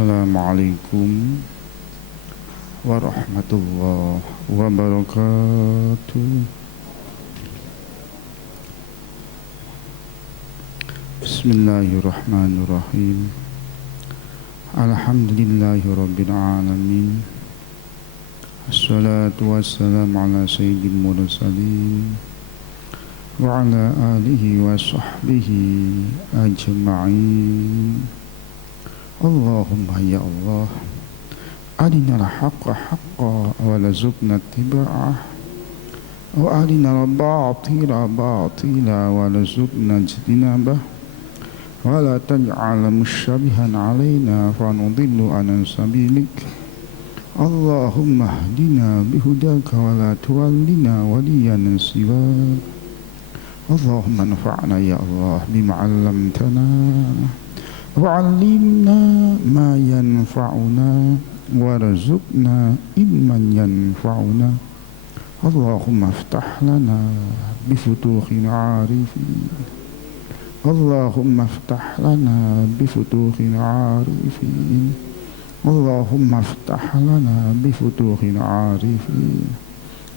Assalamualaikum warahmatullahi wabarakatuh. Bismillahirrahmanirrahim. Alhamdulillahirabbil alamin. Assalatu wassalamu ala sayyidil mursalin wa ala alihi wa sahbihi ajma'in. Allahumma ya Allah, arinal haqqa haqqa wa warzuqna ittiba'ah, wa arinal batila batila wa warzuqna ijtinabah, wa la taj'al musyabihan alaina fa nudillu an sabilik. Allahumma hdina bihudaka wa la tuwallina waliyan siwak. Allahumma anfa'na ya Allah bima 'allamtana wa'allimna ma yanfa'una warzuqna ilman yanfa'una. Allahumma aftah lana bifutuhil arifin. Allahumma aftah lana bifutuhil arifin. Allahumma aftah lana bifutuhil arifin.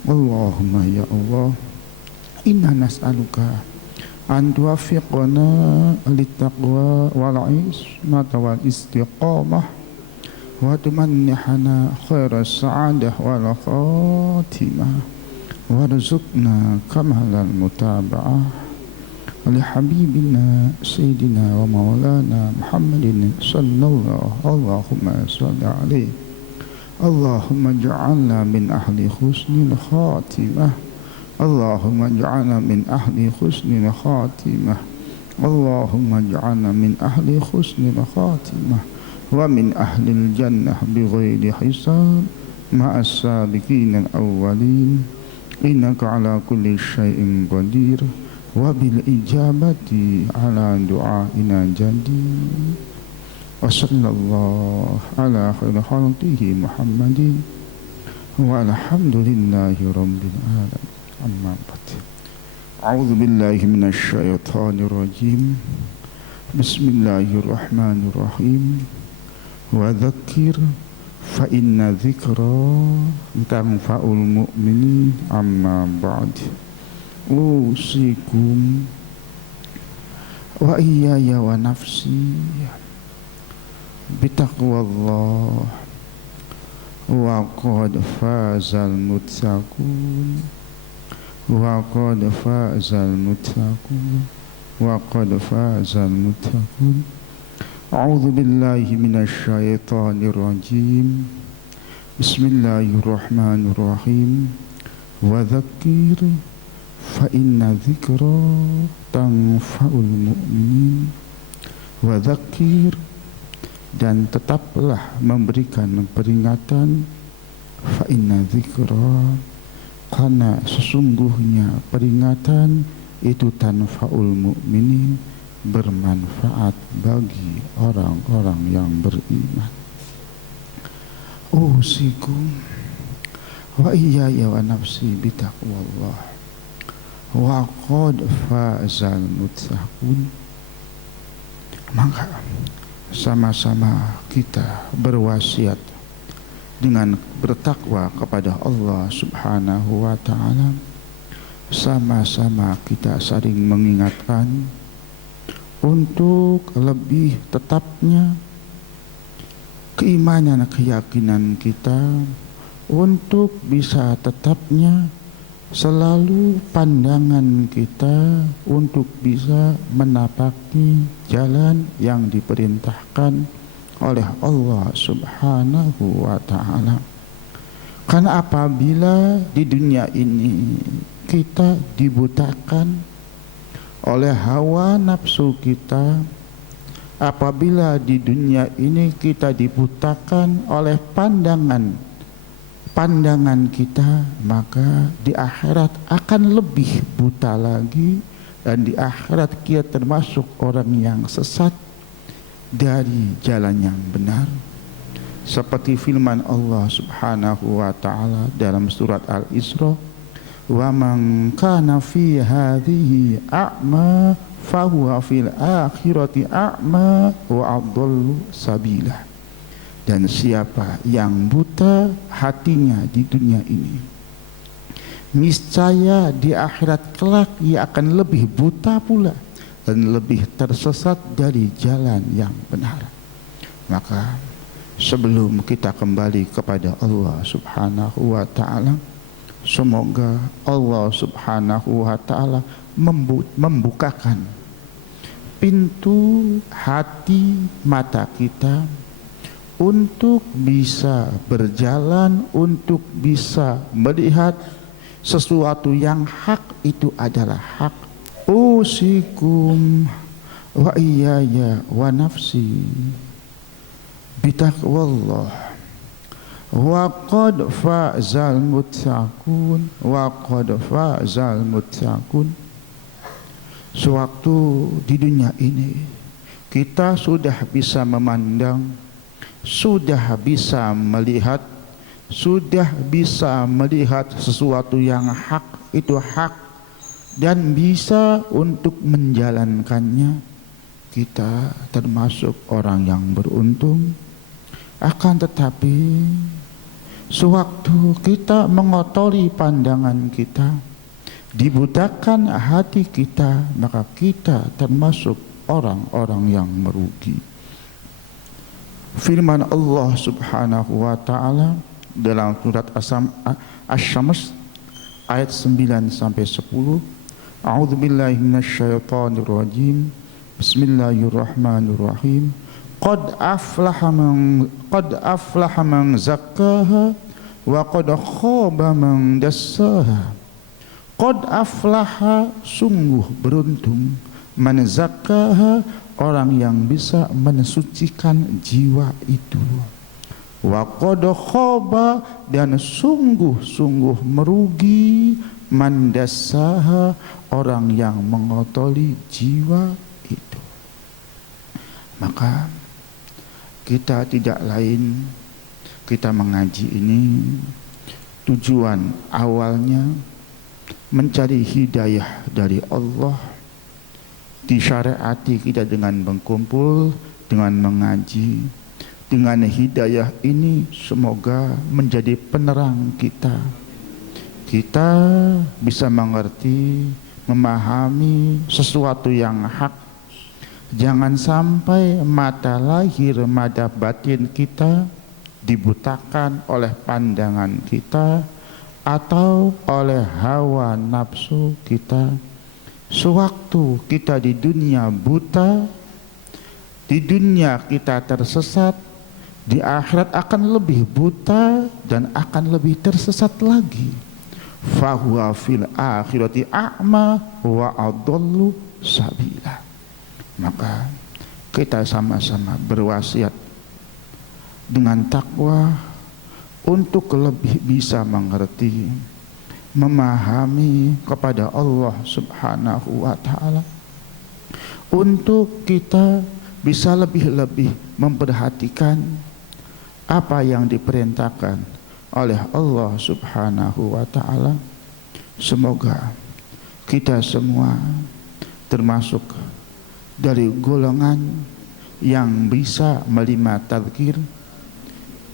Allahumma ya Allah, inna nas'aluka an tuwaffiqna littaqwa wal ismata wal istiqamah wa tumannihana khairas sa'adah wal khatimah warzuqna kamalal mutaba'ah li habibina sayyidina wa maulana Muhammadin sallallahu Allahumma salli alaihi. Allahumma ja'alna min ahli husnil khatimah. Allahumma ja'alna min ahli husnil khatimah. Allahumma ja'alna min ahli husnil khatimah wa min ahlil jannah bighairi hisab ma'as sabiqin al-awwalin. Innaka ala kulli syai'in qadir wa bil ijabati ala du'aina jadi. Wa sallallahu ala khairi khalqihi Muhammadin wa alhamdulillahi rabbil alamin. Amma ba'd. A'udzu billahi minasy syaithanir rajim. Bismillahirrahmanirrahim. Wa dzakir fa inna dzikra tanfa'ul mu'minin. Amma ba'd. Usikum wa iyaya wa nafsi bitaqwallah wa qad fazal muttaqun. Wa qad fazal muttaqun wa qad fazal muttaqun. A'udzu billahi minasy syaithanir rajim. Bismillahirrahmanirrahim. Wa dzakir fa inna dzikra tanfa'ul mu'minin. Wa dzakir, dan tetaplah memberikan peringatan, fa inna dzikra, karena sesungguhnya peringatan itu tanfa'ul mu'minin, bermanfaat bagi orang-orang yang beriman. Usikum wa iyaya wa nafsi bitaqwallah wa qad fazal muttaqun. Maka sama-sama kita berwasiat dengan bertakwa kepada Allah Subhanahu wa ta'ala. Sama-sama kita saling mengingatkan untuk lebih tetapnya keimanan, keyakinan kita, untuk bisa tetapnya selalu pandangan kita untuk bisa menapaki jalan yang diperintahkan oleh Allah Subhanahu wa ta'ala. Karena apabila di dunia ini kita dibutakan oleh hawa nafsu kita, apabila di dunia ini kita dibutakan oleh pandangan kita, maka di akhirat akan lebih buta lagi, dan di akhirat kita termasuk orang yang sesat dari jalan yang benar. Seperti firman Allah Subhanahu wa ta'ala dalam surat Al-Isra, wa man kana fi hadhihi a'ma fahuwa fil akhirati a'ma wa adallu sabila. Dan siapa yang buta hatinya di dunia ini, niscaya di akhirat kelak ia akan lebih buta pula dan lebih tersesat dari jalan yang benar. Maka sebelum kita kembali kepada Allah Subhanahu wa ta'ala, semoga Allah Subhanahu wa ta'ala membukakan pintu hati mata kita untuk bisa berjalan, untuk bisa melihat sesuatu yang hak itu adalah hak. Usikum wa iyaya wa nafsi bitaqwallah wa qad fazal muttaqun wa qad fazal muttaqun. Sewaktu di dunia ini kita sudah bisa memandang, sudah bisa melihat, sudah bisa melihat sesuatu yang hak itu hak dan bisa untuk menjalankannya, kita termasuk orang yang beruntung. Akan tetapi sewaktu kita mengotori pandangan kita, dibutakan hati kita, maka kita termasuk orang-orang yang merugi. Firman Allah Subhanahu wa ta'ala dalam surat Asy-Syams ayat 9 sampai 10. A'udzubillahi minasyaitonir rajim. Bismillahirrahmanirrahim. Qad aflaha man zakkaha wa qad khaba man dassaha. Qad aflaha, sungguh beruntung, man zakkaha, orang yang bisa mensucikan jiwa itu. Wa qad khaba, dan sungguh-sungguh merugi, man dassaha, orang yang mengotori jiwa itu. Maka kita tidak lain, kita mengaji ini tujuan awalnya mencari hidayah dari Allah. Disyariati kita dengan berkumpul, dengan mengaji. Dengan hidayah ini semoga menjadi penerang kita. Kita bisa mengerti, memahami sesuatu yang hak. Jangan sampai mata lahir, mata batin kita dibutakan oleh pandangan kita atau oleh hawa nafsu kita. Sewaktu kita di dunia buta, di dunia kita tersesat, di akhirat akan lebih buta dan akan lebih tersesat lagi. Fahuwa fil akhirati a'ma wa adallu sabila. Maka kita sama-sama berwasiat dengan takwa untuk lebih bisa mengerti, memahami kepada Allah Subhanahu wa ta'ala, untuk kita bisa lebih-lebih memperhatikan apa yang diperintahkan oleh Allah Subhanahu wa ta'ala. Semoga kita semua termasuk dari golongan yang bisa menerima tazkir,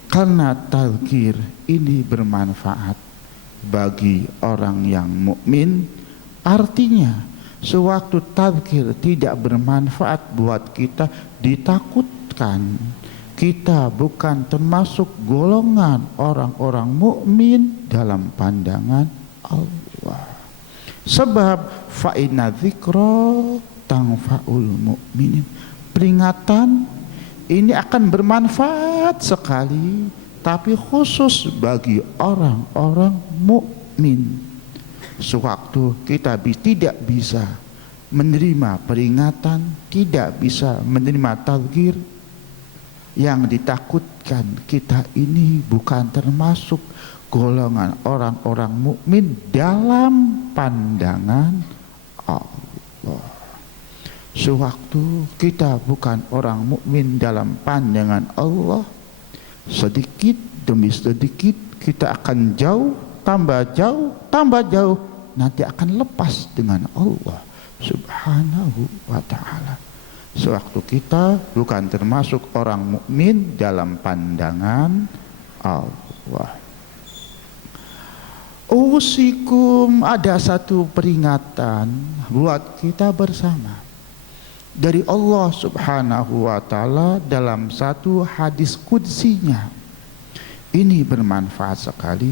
karena tazkir ini bermanfaat bagi orang yang mukmin. Artinya sewaktu tazkir tidak bermanfaat buat kita, ditakutkan kita bukan termasuk golongan orang-orang mukmin dalam pandangan Allah. Sebab fa inna dzikra tanfa'ul mu'minin, peringatan ini akan bermanfaat sekali, tapi khusus bagi orang-orang mukmin. Sewaktu kita tidak bisa menerima peringatan, tidak bisa menerima tazkir, yang ditakutkan kita ini bukan termasuk golongan orang-orang mukmin dalam pandangan Allah. Sewaktu kita bukan orang mukmin dalam pandangan Allah, sedikit demi sedikit kita akan jauh, tambah jauh, nanti akan lepas dengan Allah Subhanahu wa ta'ala. sewaktu kita bukan termasuk orang mukmin dalam pandangan Allah. Usikum, ada satu peringatan buat kita bersama dari Allah Subhanahu wa Ta'ala dalam satu hadis qudsinya. Ini bermanfaat sekali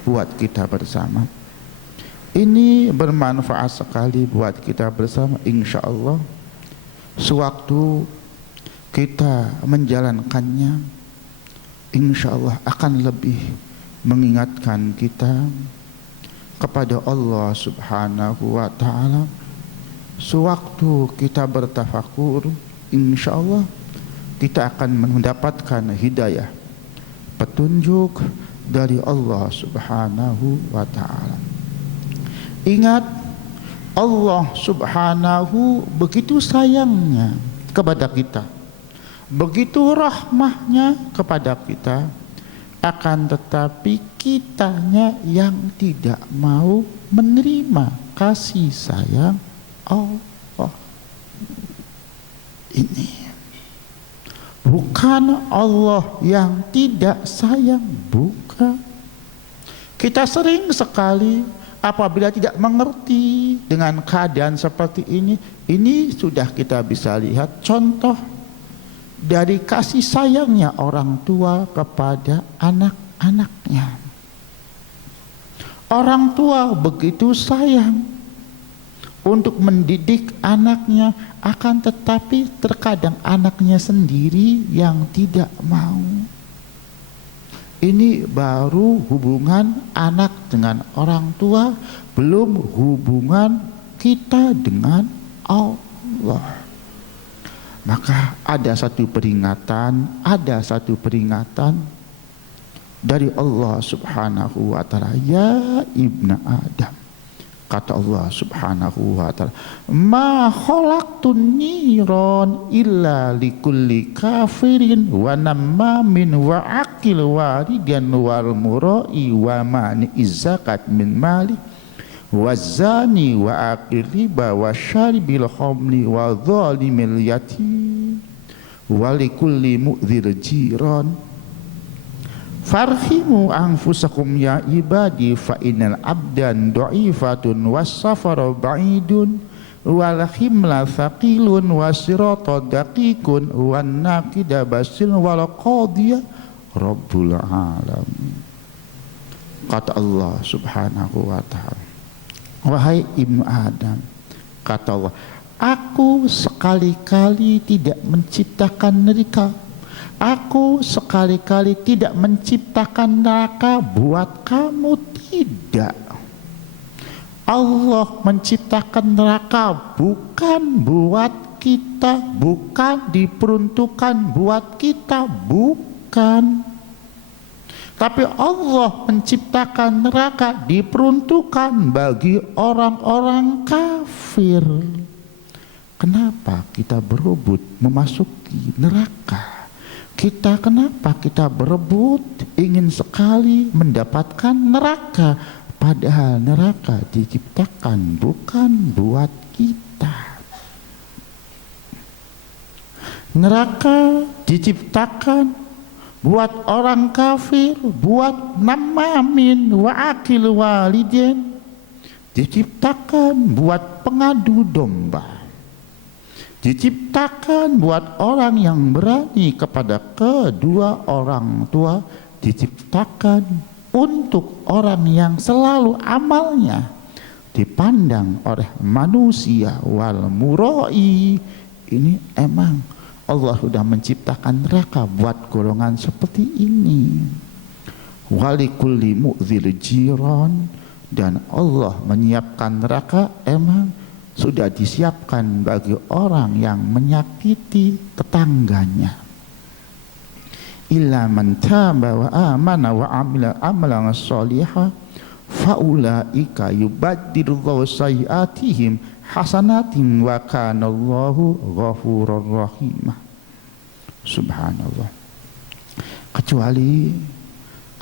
buat kita bersama. Ini bermanfaat sekali buat kita bersama, insya Allah. Sewaktu kita menjalankannya, insya Allah akan lebih mengingatkan kita kepada Allah Subhanahu wa Ta'ala. Sewaktu kita bertafakur, insya Allah kita akan mendapatkan hidayah, petunjuk dari Allah Subhanahu wa Ta'ala. Ingat, Allah Subhanahu begitu sayangnya kepada kita, begitu rahmahnya kepada kita, akan tetapi kitanya yang tidak mau menerima kasih sayang Allah. Ini bukan Allah yang tidak sayang, bukan. Kita sering sekali apabila tidak mengerti dengan keadaan seperti ini sudah kita bisa lihat contoh dari kasih sayangnya orang tua kepada anak-anaknya. Orang tua begitu sayang untuk mendidik anaknya, akan tetapi terkadang anaknya sendiri yang tidak mau. Ini baru hubungan anak dengan orang tua, belum hubungan kita dengan Allah. Maka ada satu peringatan dari Allah Subhanahu wa Ta'ala. Ya ibna Adam, kata Allah Subhanahu wa Ta'ala, ma khalaqtun niron illa likulli kafirin wa nammamin wa akil waridan wal murai wa mani zakat min mali wazani wa akil riba wa syaribil khamri wa zalimil yatim wa likulli mu'dzir jiran farhimu anfusakum ya ibadi fa innal abdan dha'ifatun was safaru ba'idun wal himla thaqilun wasirata daqiqun wan naqida basil wal qadhiya rabbul alamin. Kata Allah Subhanahu wa Ta'ala, wahai ibnu Adam, kata Allah, aku sekali-kali tidak menciptakan neraka, aku sekali-kali tidak menciptakan neraka buat kamu, tidak. Allah menciptakan neraka bukan buat kita, bukan diperuntukkan buat kita, bukan. Tapi Allah menciptakan neraka diperuntukkan bagi orang-orang kafir. Kenapa kita berebut memasuki neraka? Kenapa kita berebut ingin sekali mendapatkan neraka, padahal neraka diciptakan bukan buat kita. Neraka diciptakan buat orang kafir, buat namamin wa akil walidin, diciptakan buat pengadu domba, diciptakan buat orang yang berani kepada kedua orang tua, diciptakan untuk orang yang selalu amalnya dipandang oleh manusia wal murai. Ini emang Allah sudah menciptakan neraka buat golongan seperti ini. Walikulli mu'dzil jiran, dan Allah menyiapkan neraka emang sudah disiapkan bagi orang yang menyakiti tetangganya. Illa man taba wa amana wa amila amalan sholihan faulaika yubaddilullahu sayyi'atihim hasanatin wa kanallahu ghafurur rahim. Subhanallah. Kecuali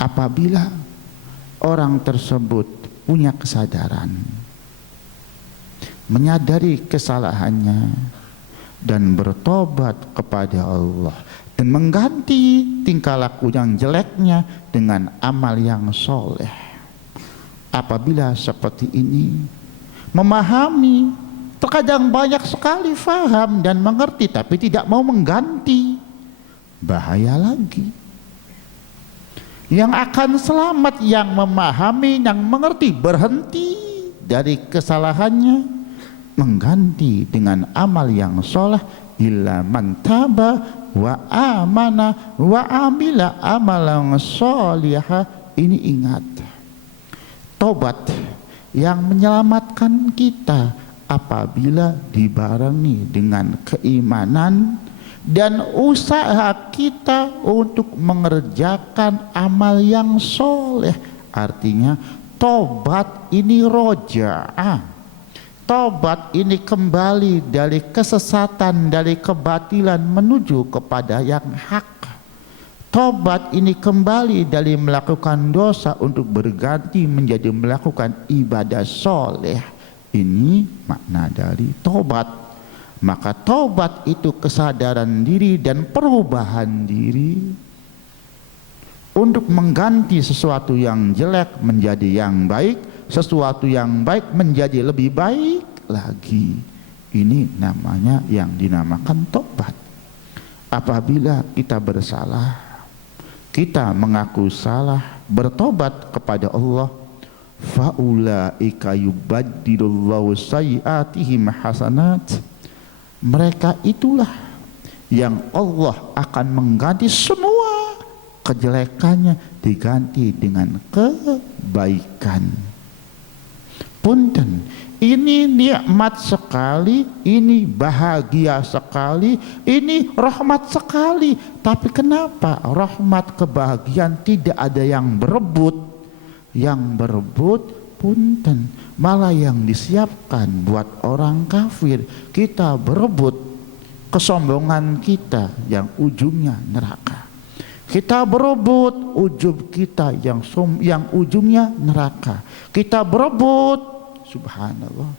apabila orang tersebut punya kesadaran, menyadari kesalahannya, dan bertobat kepada Allah dan mengganti tingkah laku yang jeleknya dengan amal yang soleh. Apabila seperti ini, memahami, terkadang banyak sekali faham dan mengerti tapi tidak mau mengganti, bahaya lagi. Yang akan selamat yang memahami, yang mengerti, berhenti dari kesalahannya, mengganti dengan amal yang soleh. Illa man taba wa amana wa amila amalan solihah. Ini ingat, tobat yang menyelamatkan kita apabila dibarengi dengan keimanan dan usaha kita untuk mengerjakan amal yang soleh. Artinya tobat ini roja'ah, tobat ini kembali dari kesesatan, dari kebatilan menuju kepada yang hak. Tobat ini kembali dari melakukan dosa untuk berganti menjadi melakukan ibadah soleh. Ini makna dari tobat. Maka tobat itu kesadaran diri dan perubahan diri untuk mengganti sesuatu yang jelek menjadi yang baik, sesuatu yang baik menjadi lebih baik lagi. Ini namanya yang dinamakan tobat. Apabila kita bersalah, kita mengaku salah, bertobat kepada Allah, faulaika yubaddilullahu sayyi'atihim hasanat. Mereka itulah yang Allah akan mengganti semua kejelekannya diganti dengan kebaikan. Punten, ini nikmat sekali, ini bahagia sekali, ini rahmat sekali. Tapi kenapa rahmat kebahagiaan tidak ada yang berebut? Yang berebut, punten, malah yang disiapkan buat orang kafir. Kita berebut kesombongan kita yang ujungnya neraka. Kita berebut ujub kita yang ujungnya neraka. Kita berebut, subhanallah,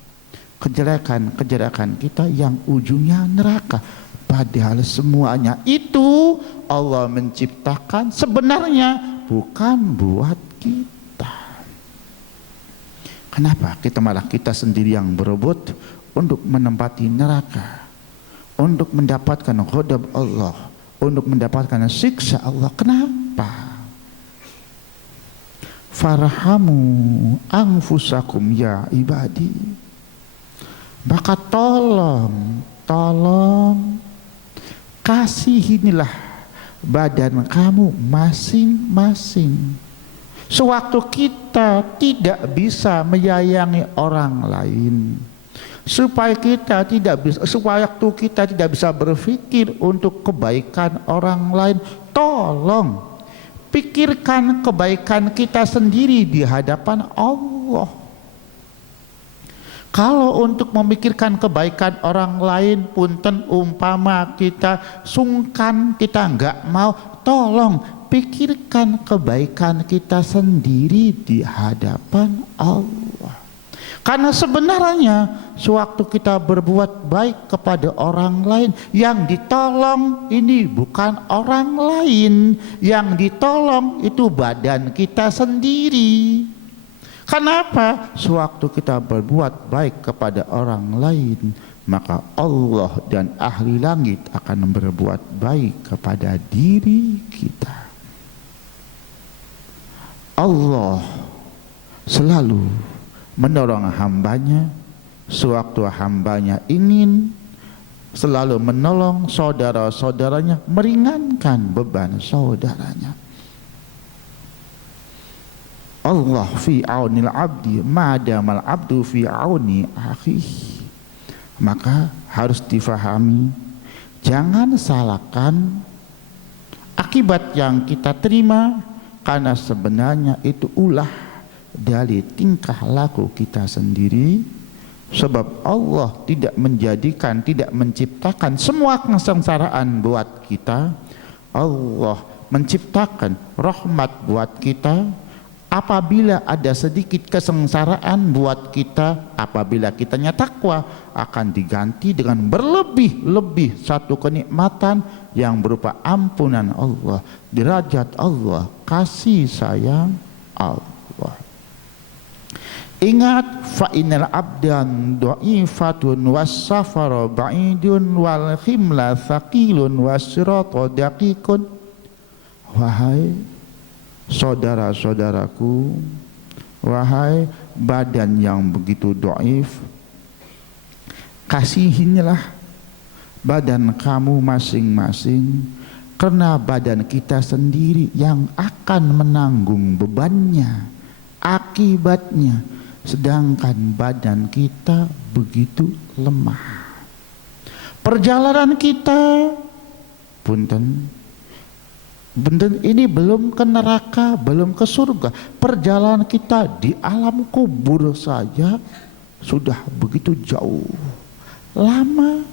kejelekan kita yang ujungnya neraka. Padahal semuanya itu Allah menciptakan sebenarnya bukan buat kita. Kenapa kita sendiri yang berebut untuk menempati neraka, untuk mendapatkan ghadab Allah, untuk mendapatkan siksa Allah? Kenapa? Farhamu anfusakum ya ibadi. Maka tolong kasihinilah badan kamu masing-masing. Sewaktu kita tidak bisa menyayangi orang lain, sewaktu kita tidak bisa berpikir untuk kebaikan orang lain, tolong pikirkan kebaikan kita sendiri di hadapan Allah. Kalau untuk memikirkan kebaikan orang lain, punten, umpama kita sungkan, kita enggak mau, tolong pikirkan kebaikan kita sendiri di hadapan Allah. Karena sebenarnya sewaktu kita berbuat baik kepada orang lain, yang ditolong ini bukan orang lain, yang ditolong itu badan kita sendiri. Kenapa? Sewaktu kita berbuat baik kepada orang lain, maka Allah dan ahli langit akan berbuat baik kepada diri kita. Allah selalu menolong hambanya sewaktu hambanya ingin, selalu menolong saudara-saudaranya, meringankan beban saudaranya. Allah fi aunil abdi madamal abdu fi auni akhihi. Maka harus difahami, jangan salahkan akibat yang kita terima, karena sebenarnya itu ulah dari tingkah laku kita sendiri. Sebab Allah tidak menciptakan semua kesengsaraan buat kita. Allah menciptakan rahmat buat kita. Apabila ada sedikit kesengsaraan buat kita, apabila kitanya takwa, akan diganti dengan berlebih-lebih satu kenikmatan yang berupa ampunan Allah, derajat Allah, kasih sayang Allah. Ingat, fa innal abdan dha'ifatun was-safara ba'idun wal khimla thaqilun was-sirata daqiqun. Wahai saudara-saudaraku, wahai badan yang begitu dhaif, kasihilah badan kamu masing-masing, karena badan kita sendiri yang akan menanggung bebannya, akibatnya, sedangkan badan kita begitu lemah. Perjalanan kita, punten, ini belum ke neraka, belum ke surga. Perjalanan kita di alam kubur saja sudah begitu jauh, lama.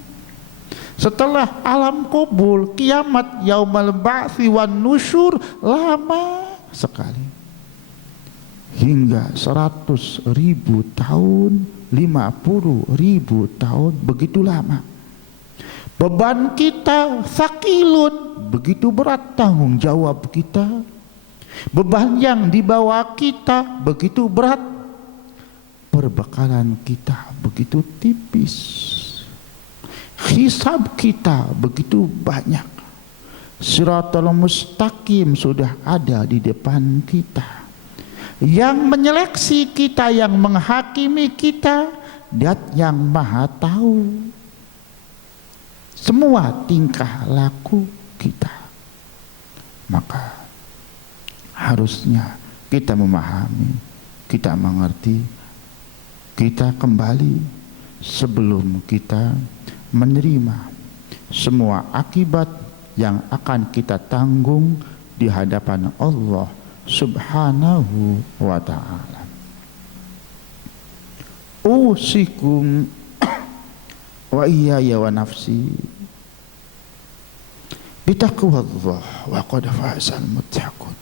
Setelah alam kubur, kiamat, yaumal ba'tsi wan nusyur, lama sekali. Hingga 100.000 tahun, 50.000 tahun, begitu lama. Beban kita sakilun, begitu berat tanggung jawab kita. Beban yang dibawa kita begitu berat, perbekalan kita begitu tipis, hisab kita begitu banyak. Siratal mustaqim sudah ada di depan kita, yang menyeleksi kita, yang menghakimi kita, dan yang maha tahu semua tingkah laku kita. Maka harusnya kita memahami, kita mengerti, kita kembali sebelum kita menerima semua akibat yang akan kita tanggung di hadapan Allah Subhanahu wa ta'ala. Usikum wa iyaya wa nafsi bitaqwallah wa qad fazal muttaqun.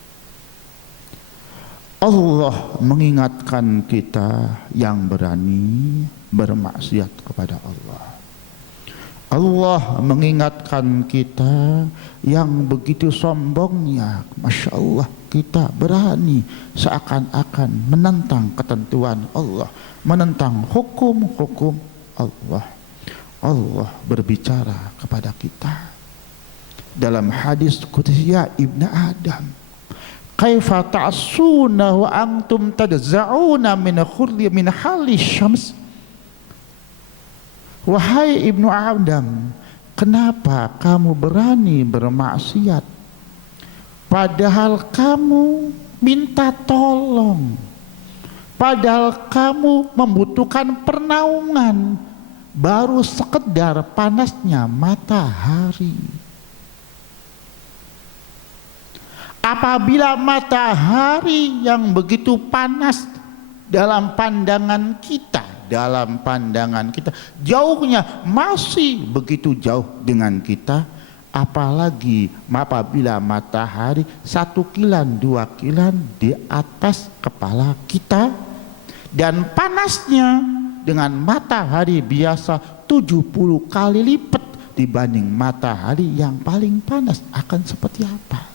Allah mengingatkan kita yang berani bermaksiat kepada Allah. Allah mengingatkan kita yang begitu sombongnya, Masya Allah, kita berani seakan-akan menentang ketentuan Allah, menentang hukum-hukum Allah. Allah berbicara kepada kita dalam hadis qudsiya Ibnu Adam, kaifa ta'suna wa antum tadza'una min khurli min halis syams. Wahai Ibnu Adam, kenapa kamu berani bermaksiat padahal kamu minta tolong, padahal kamu membutuhkan pernaungan, baru sekedar panasnya matahari. Apabila matahari yang begitu panas dalam pandangan kita, jauhnya masih begitu jauh dengan kita, apalagi apabila matahari 1 kilan 2 kilan di atas kepala kita, dan panasnya dengan matahari biasa 70 kali lipat dibanding matahari yang paling panas, akan seperti apa?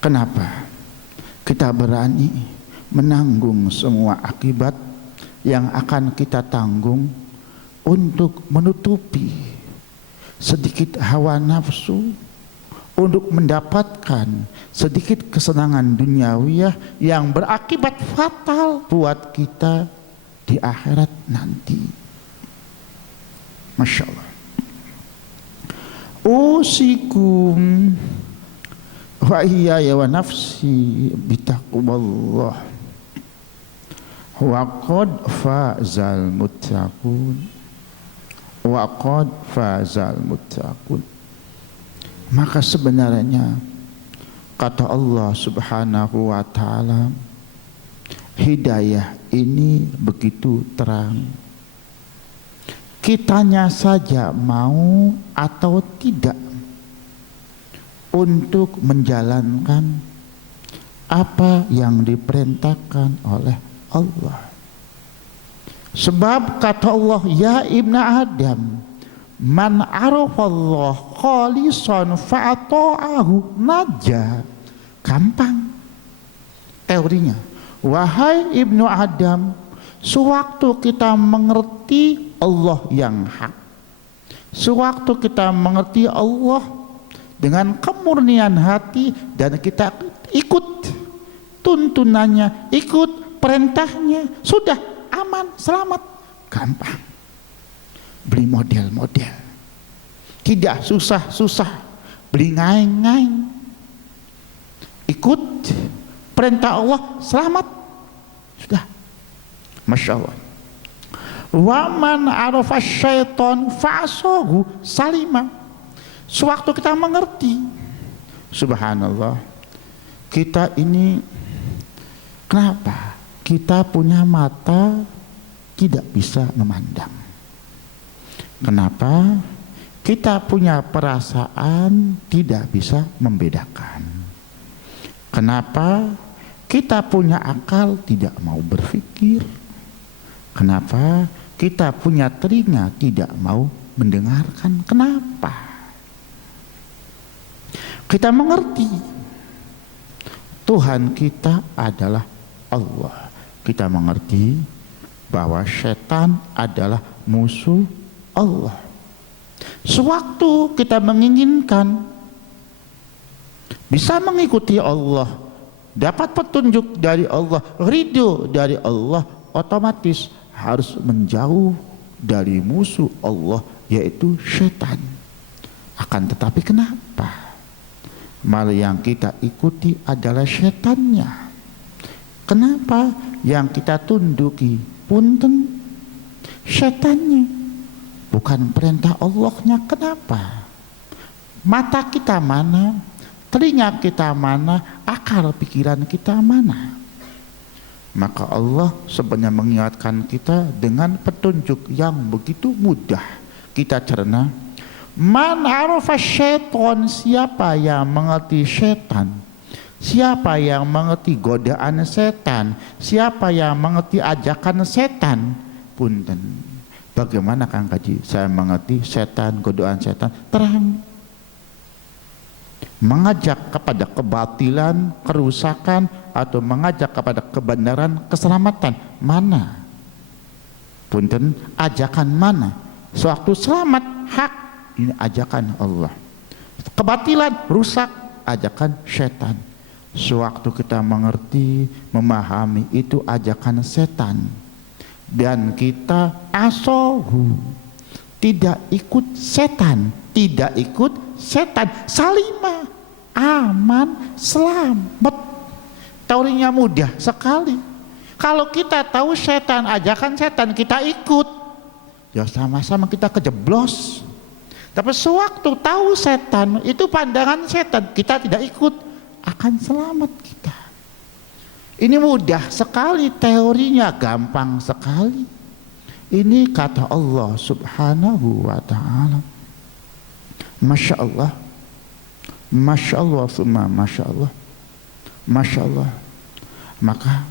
Kenapa kita berani menanggung semua akibat yang akan kita tanggung untuk menutupi sedikit hawa nafsu, untuk mendapatkan sedikit kesenangan duniawiyah yang berakibat fatal buat kita di akhirat nanti? Masya Allah. Usikum wa iyaya wa nafsi bitaqwallah wa qad fazal muttaqun, wa qad fazal muttaqun. Maka sebenarnya kata Allah Subhanahu wa ta'ala, hidayah ini begitu terang. Kitanya saja mau atau tidak, untuk menjalankan apa yang diperintahkan oleh Allah. Sebab kata Allah, ya ibna Adam, man arafallah khalisan fa'ata'ahu naja. Gampang teorinya. Wahai ibnu Adam, sewaktu kita mengerti Allah yang hak, sewaktu kita mengerti Allah dengan kemurnian hati dan kita ikut tuntunannya, ikut perintahnya, sudah aman, selamat, gampang. Beli model-model, tidak susah-susah, beli ngaing-ngaing, ikut perintah Allah, selamat, sudah. Masya Allah. Wa man arafa syaiton fa'asahu salima. Sewaktu kita mengerti, subhanallah, kita ini kenapa kita punya mata tidak bisa memandang? Kenapa kita punya perasaan tidak bisa membedakan? Kenapa kita punya akal tidak mau berpikir? Kenapa kita punya telinga tidak mau mendengarkan? Kenapa? Kita mengerti Tuhan kita adalah Allah. Kita mengerti bahwa setan adalah musuh Allah. Sewaktu kita menginginkan bisa mengikuti Allah, dapat petunjuk dari Allah, ridho dari Allah, otomatis harus menjauh dari musuh Allah, yaitu setan. Akan tetapi kenapa malah yang kita ikuti adalah setannya? Kenapa yang kita tunduki punten setannya, bukan perintah Allahnya? Kenapa? Mata kita mana? Telinga kita mana? Akal pikiran kita mana? Maka Allah sebenarnya mengingatkan kita dengan petunjuk yang begitu mudah kita cerna. Man arafa syaiton, siapa yang mengerti setan, siapa yang mengerti godaan setan, siapa yang mengerti ajakan setan. Punten, bagaimana Kang Kaji saya mengerti setan, godaan setan? Terang. Mengajak kepada kebatilan, kerusakan, atau mengajak kepada kebenaran, keselamatan, mana? Punten, ajakan mana? Sewaktu selamat, hak, ini ajakan Allah. Kebatilan, rusak, ajakan setan. Sewaktu kita mengerti, memahami itu ajakan setan, dan kita asohu, tidak ikut setan, tidak ikut setan, salima, aman, selamat. Teorinya mudah sekali. Kalau kita tahu setan, ajakan setan, kita ikut, ya sama-sama kita kejeblos. Tapi sewaktu tahu setan, itu pandangan setan, kita tidak ikut, akan selamat kita. Ini mudah sekali, teorinya gampang sekali. Ini kata Allah subhanahu wa ta'ala. Masya Allah, Masya Allah, Masya Allah, Masya Allah. Maka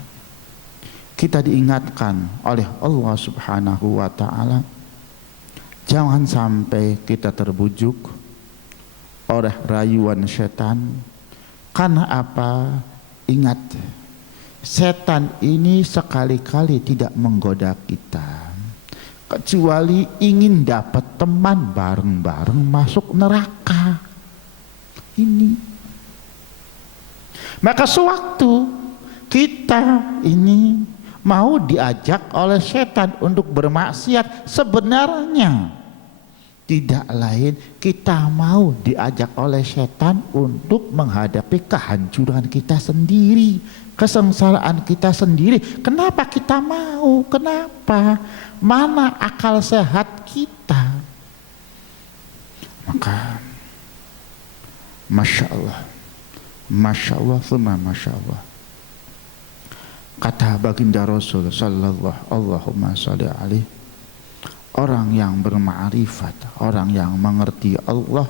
kita diingatkan oleh Allah subhanahu wa ta'ala, jangan sampai kita terbujuk oleh rayuan setan. Karena apa? Ingat, setan ini sekali-kali tidak menggoda kita kecuali ingin dapat teman bareng-bareng masuk neraka ini. Maka sewaktu kita ini mau diajak oleh setan untuk bermaksiat, sebenarnya tidak lain kita mau diajak oleh setan untuk menghadapi kehancuran kita sendiri, kesengsaraan kita sendiri. Kenapa kita mau? Kenapa? Mana akal sehat kita? Maka Masya Allah, Masya Allah, Masya Allah. Kata baginda Rasul sallallahu Allahumma sholli alaihi, orang yang berma'rifat, orang yang mengerti Allah,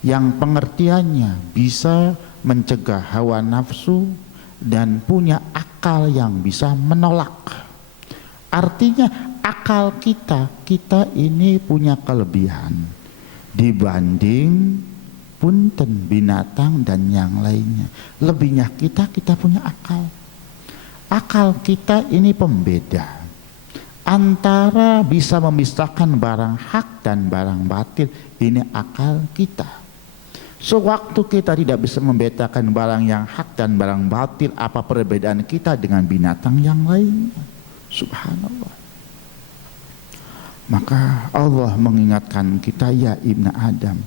yang pengertiannya bisa mencegah hawa nafsu dan punya akal yang bisa menolak. Artinya akal kita ini punya kelebihan dibanding punten binatang dan yang lainnya. Lebihnya kita punya akal. Akal kita ini pembeda antara bisa memisahkan barang hak dan barang batil. Ini akal kita. Sewaktu kita tidak bisa membedakan barang yang hak dan barang batil, apa perbedaan kita dengan binatang yang lainnya? Subhanallah. Maka Allah mengingatkan kita, ya ibna Adam,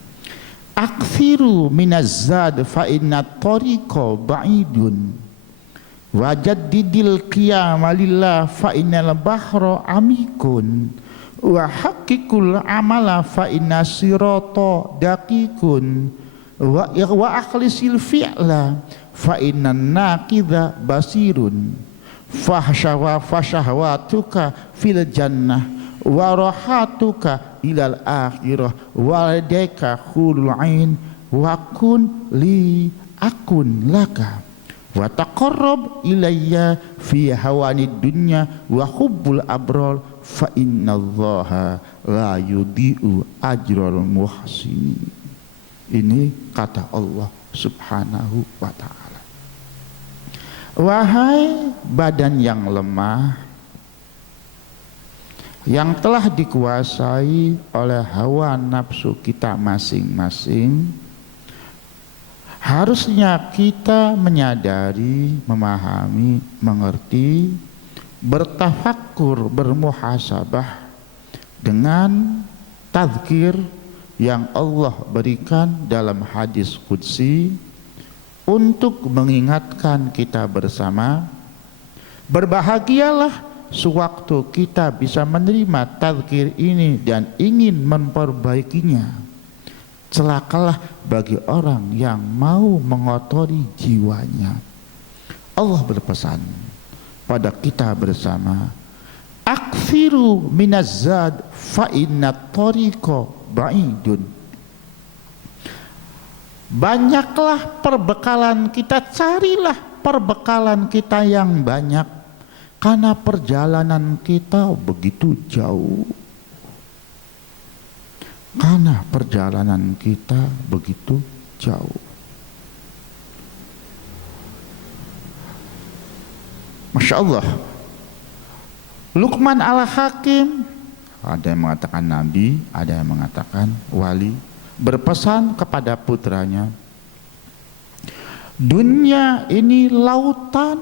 akthiru minazzad fa inna tariqa ba'idun wajaddidil qiyama lillah fa innal bahra amikun wa haqiqul amala fa inna sirata daqiqun wa akhlisil fi'la fa inna naqidha basirun fashahwatuka fil jannah wa rahatuka ilal akhirah waladeka khulul ain wa kun li akun laka wa taqarrab ilayya fi hawanid dunya wa hubbul abrar fa innallaha la yudhi'u ajral muhsinin. Ini kata Allah Subhanahu wa ta'ala. Wahai badan yang lemah, yang telah dikuasai oleh hawa nafsu kita masing-masing, harusnya kita menyadari, memahami, mengerti, bertafakur, bermuhasabah dengan tazkir yang Allah berikan dalam hadis qudsi untuk mengingatkan kita bersama. Berbahagialah sewaktu kita bisa menerima tazkir ini dan ingin memperbaikinya. Celakalah bagi orang yang mau mengotori jiwanya. Allah berpesan pada kita bersama, akthiru minazzad fa inna tariqa ba'idun. Banyaklah perbekalan kita, carilah perbekalan kita yang banyak, karena perjalanan kita begitu jauh. Karena perjalanan kita begitu jauh. Masya Allah. Luqman al-Hakim, ada yang mengatakan nabi, ada yang mengatakan wali, berpesan kepada putranya, dunia ini lautan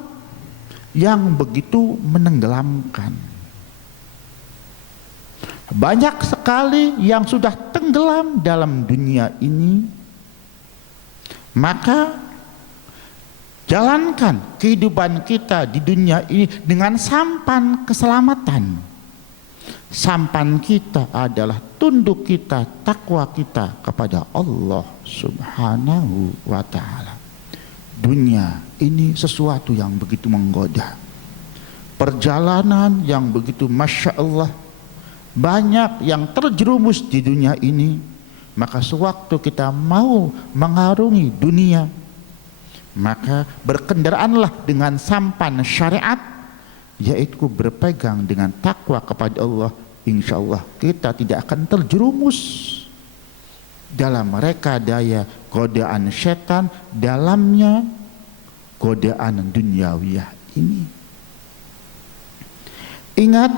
yang begitu menenggelamkan. Banyak sekali yang sudah tenggelam dalam dunia ini. Maka jalankan kehidupan kita di dunia ini dengan sampan keselamatan. Sampan kita adalah tunduk kita, takwa kita kepada Allah Subhanahu wa ta'ala. Dunia ini sesuatu yang begitu menggoda, perjalanan yang begitu Masya Allah, banyak yang terjerumus di dunia ini. Maka sewaktu kita mau mengarungi dunia, maka berkendaraanlah dengan sampan syariat, yaitu berpegang dengan takwa kepada Allah. Insya Allah kita tidak akan terjerumus dalam reka daya godaan setan, dalamnya godaan duniawiyah ini. Ingat,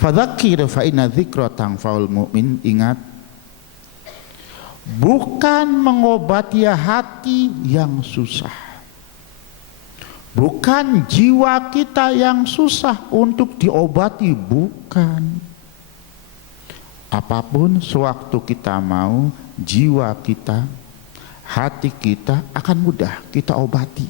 fadzakir fa inna dzikra tanfa'ul mu'min. Ingat, bukan mengobati hati yang susah, bukan jiwa kita yang susah untuk diobati, bukan. Apapun sewaktu kita mau, jiwa kita, hati kita akan mudah kita obati.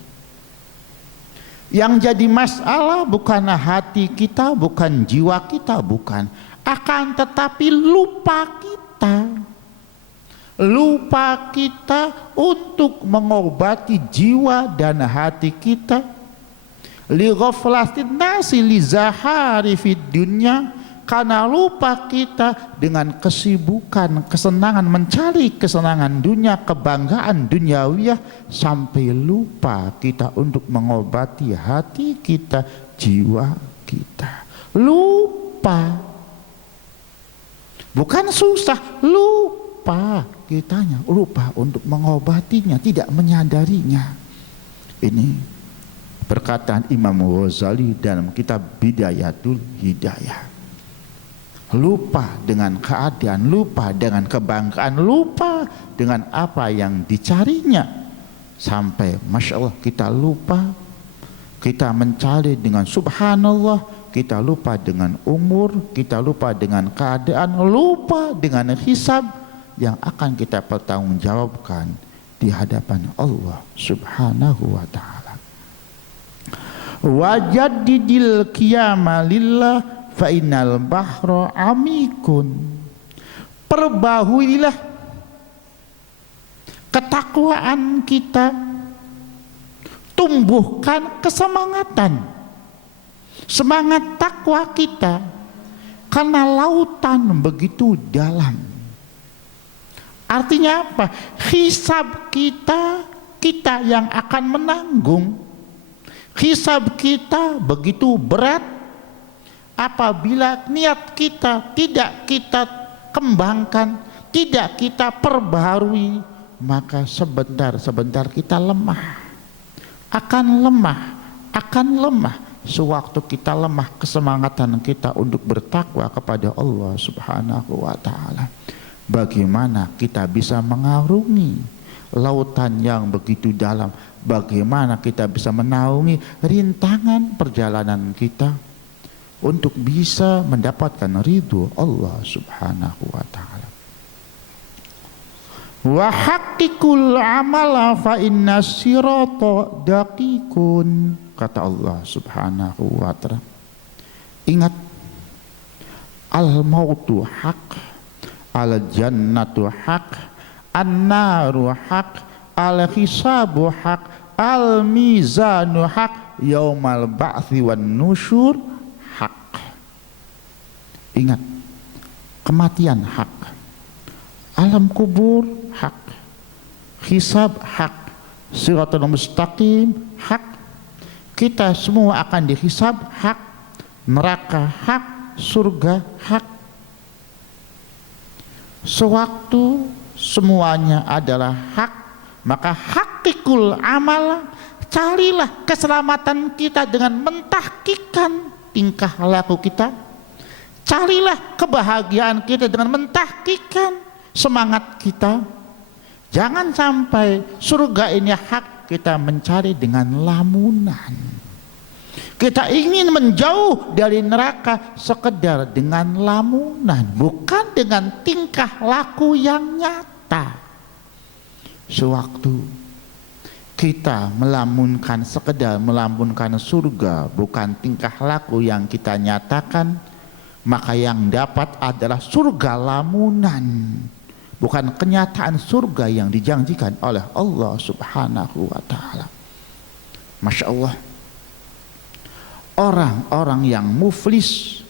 Yang jadi masalah bukan hati kita, bukan jiwa kita, bukan. Akan tetapi lupa kita. Lupa kita untuk mengobati jiwa dan hati kita. Li ghaflatin nasi li zahari fid dunya karena lupa kita dengan kesibukan, kesenangan, mencari kesenangan dunia, kebanggaan duniawiyah, sampai lupa kita untuk mengobati hati kita, jiwa kita. Lupa, bukan susah, lupa kitanya, lupa untuk mengobatinya, tidak menyadarinya. Ini perkataan Imam Ghazali dalam kitab Bidayatul Hidayah. Lupa dengan keadaan, lupa dengan kebanggaan, lupa dengan apa yang dicarinya, sampai Masya Allah kita lupa. Kita mencari dengan subhanallah, kita lupa dengan umur, kita lupa dengan keadaan, lupa dengan hisab yang akan kita pertanggungjawabkan di hadapan Allah Subhanahu wa ta'ala. Wajadidil qiyama lillah fa innal bahra amikun. Perbahuilah ketakwaan kita, tumbuhkan kesemangatan, semangat takwa kita, karena lautan begitu dalam. Artinya apa? Hisab kita, kita yang akan menanggung. Hisab kita begitu berat apabila niat kita tidak kita kembangkan, tidak kita perbaharui, maka sebentar-sebentar kita lemah. Akan lemah. Sewaktu kita lemah kesemangatan kita untuk bertakwa kepada Allah Subhanahu wa ta'ala. Bagaimana kita bisa mengarungi lautan yang begitu dalam? Bagaimana kita bisa menaungi rintangan perjalanan kita untuk bisa mendapatkan ridho Allah Subhanahu wa ta'ala. Wa haqiqul amala fa inna sirata daqiqun, kata Allah Subhanahu wa ta'ala. Ingat, al mautu haq, al jannatu haq, an-naru haq, al hisabu haq, al mizanu haq, yaumal ba'thi wan nusyur haq. Ingat, kematian hak, alam kubur hak, hisab hak, siratal mustaqim hak, kita semua akan dihisab hak, neraka hak, surga hak. Sewaktu semuanya adalah hak, maka hakikul amal, carilah keselamatan kita dengan mentahkikan tingkah laku kita. Carilah kebahagiaan kita dengan mentahkikan semangat kita. Jangan sampai surga ini hak kita mencari dengan lamunan. Kita ingin menjauh dari neraka sekedar dengan lamunan, bukan dengan tingkah laku yang nyata. Sewaktu kita melamunkan, sekedar melamunkan surga, bukan tingkah laku yang kita nyatakan, maka yang dapat adalah surga lamunan, bukan kenyataan surga yang dijanjikan oleh Allah Subhanahu wa ta'ala. Masya Allah, orang-orang yang muflis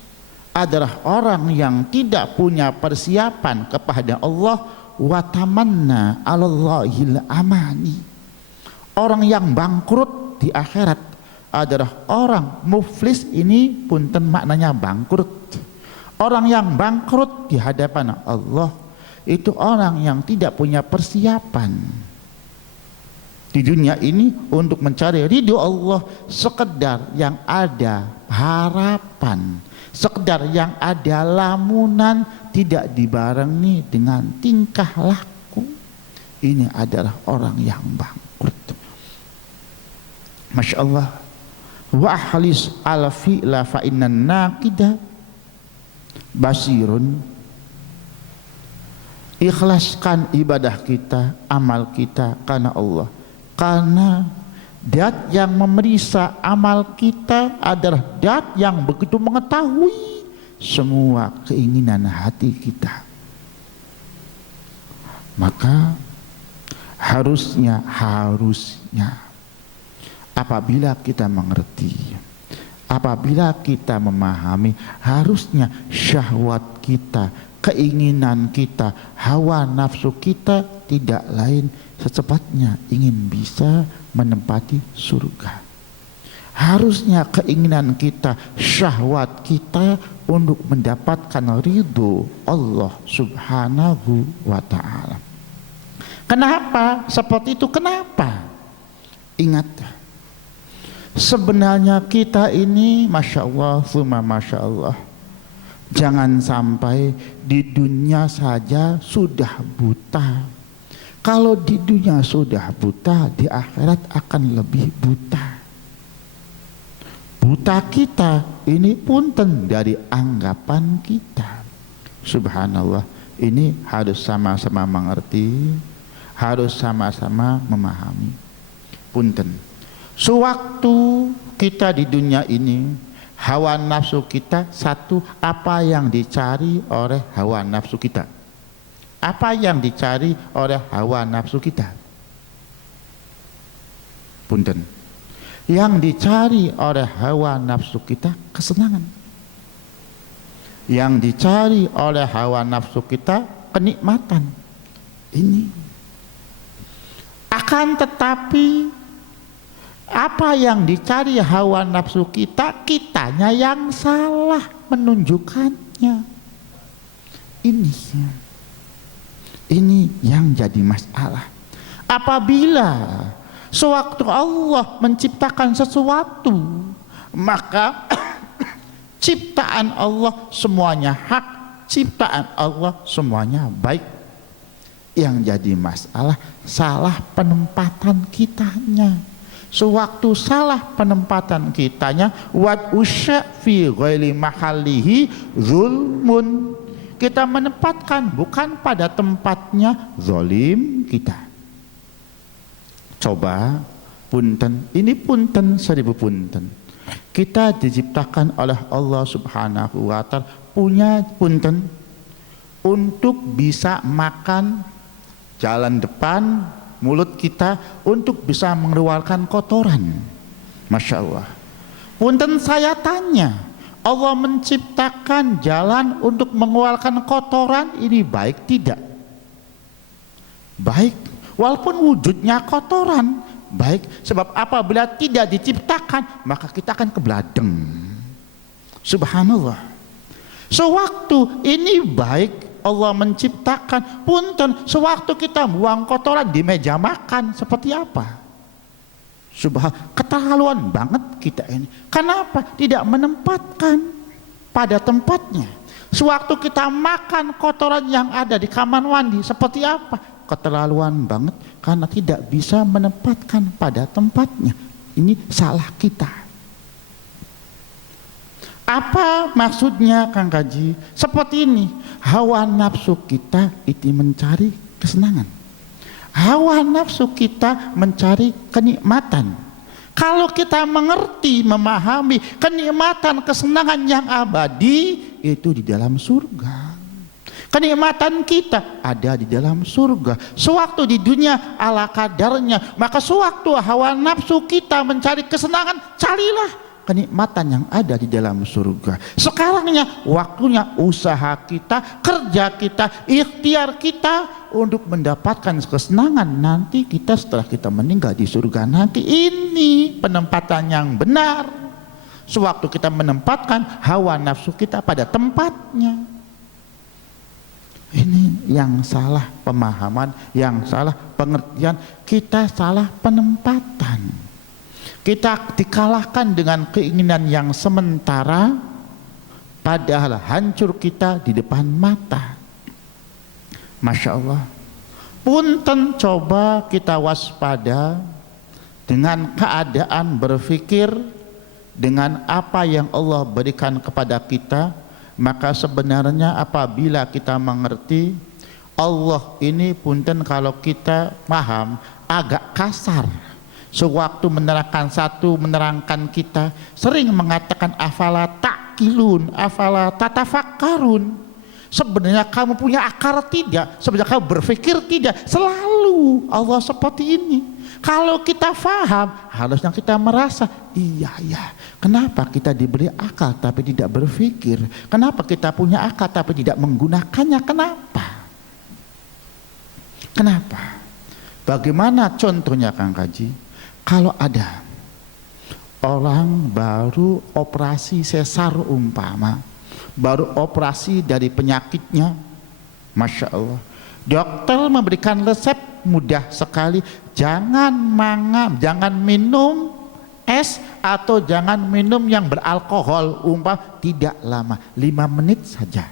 adalah orang yang tidak punya persiapan kepada Allah. Wa tamanna 'alallahil amani. Orang yang bangkrut di akhirat adalah orang muflis, ini punten maknanya bangkrut. Orang yang bangkrut di hadapan Allah itu orang yang tidak punya persiapan di dunia ini untuk mencari ridho Allah, sekedar yang ada harapan, sekedar yang ada lamunan, tidak dibarengi dengan tingkah laku. Ini adalah orang yang bangkrut. Masya Allah. Wa ahlis al fi'la fa innan naqida basirun. Ikhlaskan ibadah kita, amal kita karena Allah, karena Dat yang memeriksa amal kita adalah Dat yang begitu mengetahui semua keinginan hati kita. Maka harusnya apabila kita mengerti Apabila kita memahami, harusnya syahwat kita, keinginan kita, hawa nafsu kita tidak lain secepatnya ingin bisa menempati surga. Harusnya keinginan kita, syahwat kita untuk mendapatkan ridho Allah Subhanahu wa ta'ala. Kenapa seperti itu? Kenapa? Ingat, sebenarnya kita ini Masya Allah, summa Masya Allah, jangan sampai di dunia saja sudah buta. Kalau di dunia sudah buta, di akhirat akan lebih buta. Buta kita ini punten dari anggapan kita. Subhanallah, ini harus sama-sama mengerti, harus sama-sama memahami. Punten, sewaktu kita di dunia ini, hawa nafsu kita satu, apa yang dicari oleh hawa nafsu kita? Apa yang dicari oleh hawa nafsu kita? Punten, yang dicari oleh hawa nafsu kita kesenangan. Yang dicari oleh hawa nafsu kita kenikmatan. Ini. Akan tetapi apa yang dicari hawa nafsu kita, kitanya yang salah menunjukkannya. Ini yang jadi masalah. Apabila sewaktu Allah menciptakan sesuatu, maka ciptaan Allah semuanya hak, ciptaan Allah semuanya baik. Yang jadi masalah, salah penempatan kitanya. Sewaktu salah penempatan kitanya, wat usya fi ghairi mahallihi zulmun, kita menempatkan bukan pada tempatnya, zalim kita. Coba, punten, ini punten 1000 punten. Kita diciptakan oleh Allah Subhanahu wa ta'ala punya punten untuk bisa makan jalan depan mulut kita, untuk bisa mengeluarkan kotoran. Masya Allah. Punten, saya tanya, Allah menciptakan jalan untuk mengeluarkan kotoran, ini baik tidak? Baik. Walaupun wujudnya kotoran, baik. Sebab apabila tidak diciptakan, maka kita akan kebeladeng. Subhanallah. Sewaktu ini baik, Allah menciptakan, punten, sewaktu kita buang kotoran di meja makan, seperti apa? Keterlaluan banget kita ini. Kenapa tidak menempatkan pada tempatnya? Sewaktu kita makan kotoran yang ada di kamar mandi, seperti apa? Keterlaluan banget, karena tidak bisa menempatkan pada tempatnya. Ini salah kita. Apa maksudnya, Kang Kaji? Seperti ini, hawa nafsu kita itu mencari kesenangan. Hawa nafsu kita mencari kenikmatan. Kalau kita mengerti, memahami kenikmatan, kesenangan yang abadi itu di dalam surga. Kenikmatan kita ada di dalam surga. Sewaktu di dunia ala kadarnya, maka sewaktu hawa nafsu kita mencari kesenangan, carilah kenikmatan yang ada di dalam surga. Sekarangnya waktunya usaha kita, kerja kita, ikhtiar kita untuk mendapatkan kesenangan nanti kita setelah kita meninggal di surga nanti. Ini penempatan yang benar. Sewaktu kita menempatkan hawa nafsu kita pada tempatnya. Ini yang salah pemahaman, yang salah pengertian, kita salah penempatan. Kita dikalahkan dengan keinginan yang sementara, padahal hancur kita di depan mata. Masya Allah. Punten, coba kita waspada dengan keadaan berpikir dengan apa yang Allah berikan kepada kita. Maka sebenarnya apabila kita mengerti, Allah ini punten kalau kita paham agak kasar. Sewaktu menerangkan satu, menerangkan kita sering mengatakan afala ta'qilun, afala tatafakkarun. Sebenarnya kamu punya akal tidak? Sebenarnya kamu berpikir tidak? Selalu Allah seperti ini. Kalau kita faham, harusnya kita merasa, iya ya. Kenapa kita diberi akal tapi tidak berpikir? Kenapa kita punya akal tapi tidak menggunakannya? Kenapa? Kenapa? Bagaimana contohnya Kang Kaji? Kalau ada orang baru operasi sesar umpama, baru operasi dari penyakitnya, Masya Allah, dokter memberikan resep mudah sekali, jangan minum es atau jangan minum yang beralkohol, tidak lama, 5 menit saja.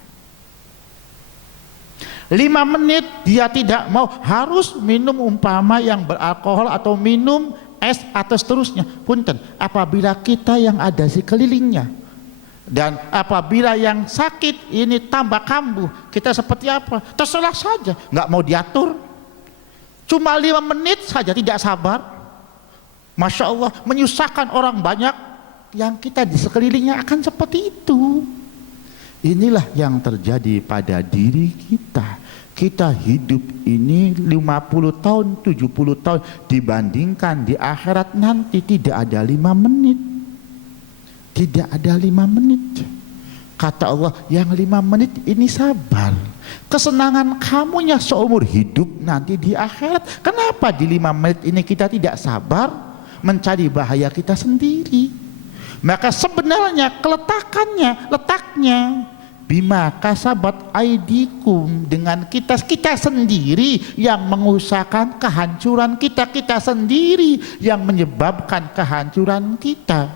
5 menit dia tidak mau harus minum umpama yang beralkohol atau minum es atau seterusnya. Punten, apabila kita yang ada di sekelilingnya dan apabila yang sakit ini tambah kambuh, kita seperti apa? Terserah saja, nggak mau diatur. Cuma 5 menit saja tidak sabar. Masya Allah, menyusahkan orang banyak, yang kita di sekelilingnya akan seperti itu. Inilah yang terjadi pada diri kita. Kita hidup ini 50 tahun, 70 tahun, dibandingkan di akhirat nanti tidak ada 5 menit. Tidak ada 5 menit. Kata Allah, yang 5 menit ini sabar. Kesenangan kamunya seumur hidup nanti di akhirat. Kenapa di 5 menit ini kita tidak sabar mencari bahaya kita sendiri? Maka sebenarnya letaknya bima kasabat aidikum, dengan kita sendiri yang mengusahakan kehancuran kita sendiri yang menyebabkan kehancuran kita.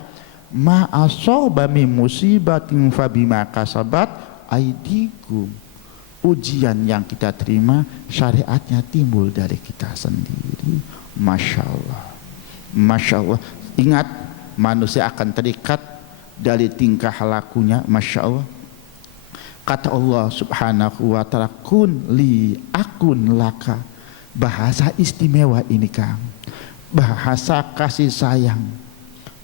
Ma asoba min musibatin fabima kasabat aidikum. Ujian yang kita terima syariatnya timbul dari kita sendiri. Masya Allah, Masya Allah. Ingat, manusia akan terikat dari tingkah lakunya. Masya Allah. Kata Allah subhanahu wa ta'ala, kun li akun laka. Bahasa istimewa ini Kang, bahasa kasih sayang.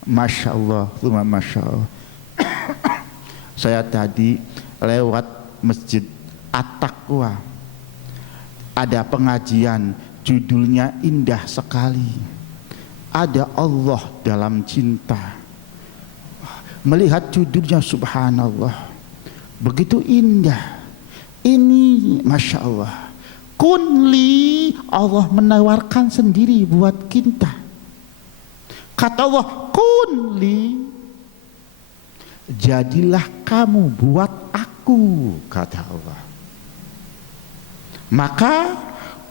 Masya Allah, Masya Allah. Saya tadi lewat masjid At-Taqwa, ada pengajian judulnya indah sekali, ada Allah dalam cinta. Melihat judulnya subhanallah, begitu indah. Ini Masya Allah, kunli, Allah menawarkan sendiri buat kita. Kata Allah, kunli, jadilah kamu buat aku, kata Allah. Maka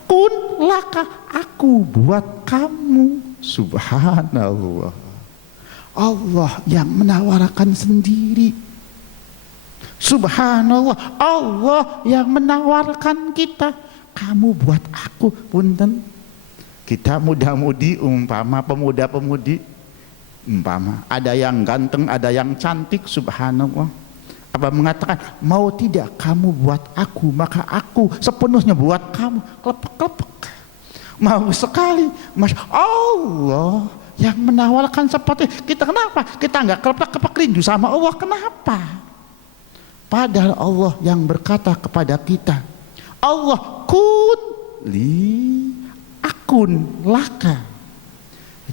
kun laka, aku buat kamu. Subhanallah, Allah yang menawarkan sendiri. Subhanallah, Allah yang menawarkan kita. Kamu buat aku. Punten, kita muda-mudi umpama pemuda-pemudi, umpama ada yang ganteng, ada yang cantik, subhanallah, apa mengatakan, mau tidak kamu buat aku, maka aku sepenuhnya buat kamu. Klepek-klepek, mau sekali. Masya Allah yang menawarkan seperti kita. Kenapa kita nggak klepek-klepek rindu sama Allah? Kenapa? Padahal Allah yang berkata kepada kita, Allah kun li akun laka,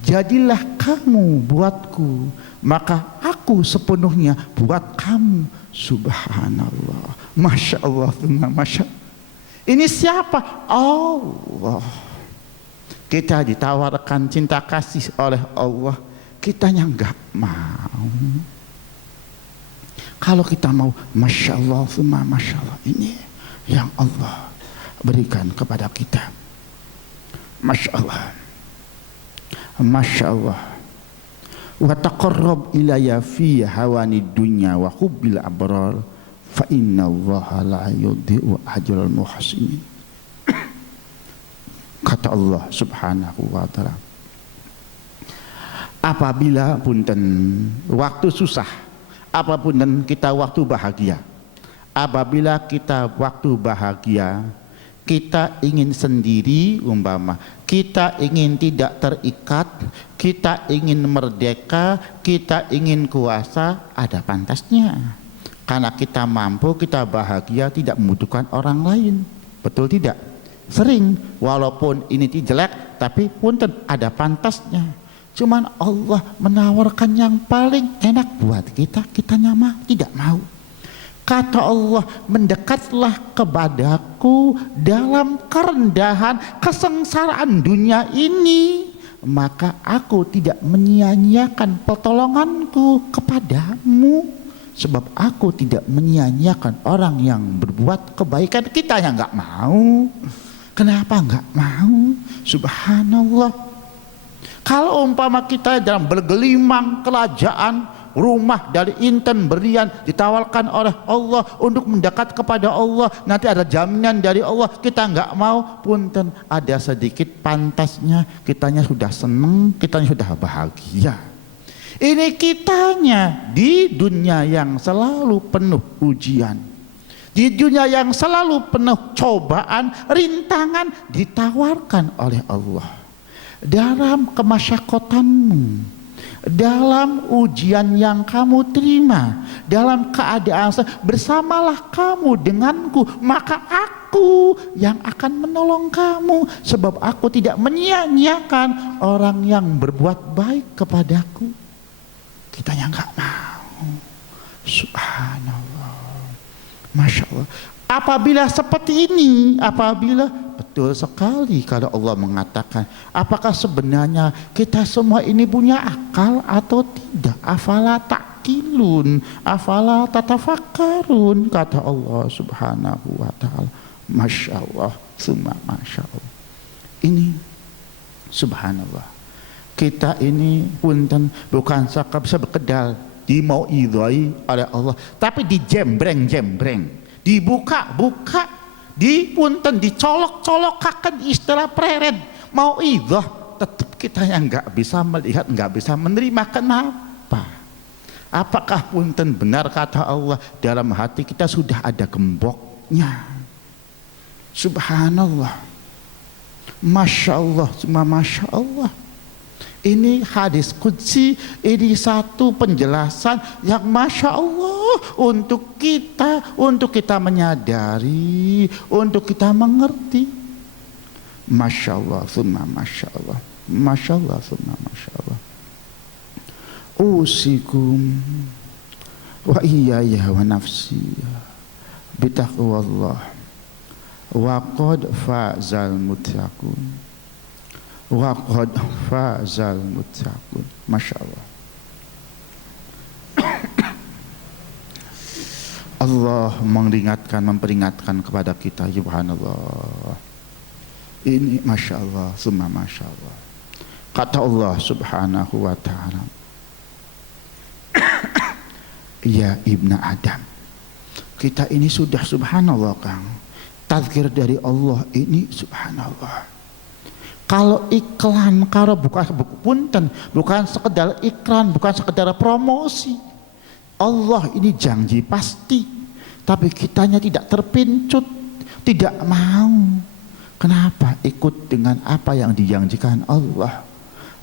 jadilah kamu buatku, maka aku sepenuhnya buat kamu. Subhanallah, Masya Allah, Masya. Ini siapa? Allah. Kita ditawarkan cinta kasih oleh Allah, kitanya nggak mau. Kalau kita mau, Masya Allah, Masya Allah, ini yang Allah berikan kepada kita. Masya Allah, Masya Allah. Wa taqarrab ilayya fi hawani dunya wa hubbil abrar fa inna allaha la yudhi'u ajral muhsinin. Kata Allah subhanahu wa ta'ala, apabila punten waktu susah, apapun kita waktu bahagia, apabila kita waktu bahagia, kita ingin sendiri umpama, kita ingin tidak terikat, kita ingin merdeka, kita ingin kuasa, ada pantasnya. Karena kita mampu, kita bahagia, tidak membutuhkan orang lain. Betul tidak? Sering, walaupun ini jelek, tapi punten ada pantasnya. Cuman Allah menawarkan yang paling enak buat kita, kitanya tidak mau. Kata Allah, mendekatlah kepadaku dalam kerendahan kesengsaraan dunia ini, maka aku tidak menyia-nyiakan pertolonganku kepadamu. Sebab aku tidak menyia-nyiakan orang yang berbuat kebaikan. Kita yang nggak mau. Kenapa nggak mau? Subhanallah. Kalau umpama kita dalam bergelimang kerajaan, rumah dari inten berian ditawarkan oleh Allah untuk mendekat kepada Allah, nanti ada jaminan dari Allah, kita nggak mau, punten ada sedikit pantasnya, kitanya sudah seneng, kitanya sudah bahagia. Ini kitanya di dunia yang selalu penuh ujian, di dunia yang selalu penuh cobaan, rintangan ditawarkan oleh Allah. Dalam kemasyakotanmu, dalam ujian yang kamu terima, dalam keadaan bersamalah kamu denganku, maka aku yang akan menolong kamu, sebab aku tidak menyia-nyiakan orang yang berbuat baik kepadaku. Kita yang nggak mau. Subhanallah, Masya Allah. Apabila seperti ini, apabila betul sekali kalau Allah mengatakan, apakah sebenarnya kita semua ini punya akal atau tidak? Afala ta'qilun, afala tatafakkarun, kata Allah Subhanahu wa ta'ala. Masya Allah, summa Masya Allah. Ini Subhanallah. Kita ini punten bukan sekedar dimauidhoi oleh Allah, tapi dijembreng-jembreng, dibuka-buka, dipunten dicolok-colokakan istilah preret mauidhah, tetap kita yang nggak bisa melihat, nggak bisa menerima. Kenapa? Apakah punten benar kata Allah, dalam hati kita sudah ada gemboknya? Subhanallah, Masya Allah, cuma Masya Allah. Ini hadis qudsi, ini satu penjelasan yang Masya Allah untuk kita menyadari, untuk kita mengerti. Masya Allah, summa Masya Allah, Masya Allah, summa Masya Allah. Usikum wa iyaya wa nafsi bitaqwallah wa qad fazal muttaqun. Wa qad fazal muttaqun. Masya Allah. Allah memperingatkan kepada kita, subhanallah. Ini Masya Allah, summa Masya Allah. Kata Allah Subhanahu wa ta'ala, ya ibna Adam, kita ini sudah subhanallah Kang, tazkir dari Allah ini subhanallah. Kalau iklan, kalau bukan punten, bukan sekedar iklan, bukan sekedar promosi. Allah ini janji pasti, tapi kitanya tidak terpincut, tidak mau. Kenapa? Ikut dengan apa yang dijanjikan Allah.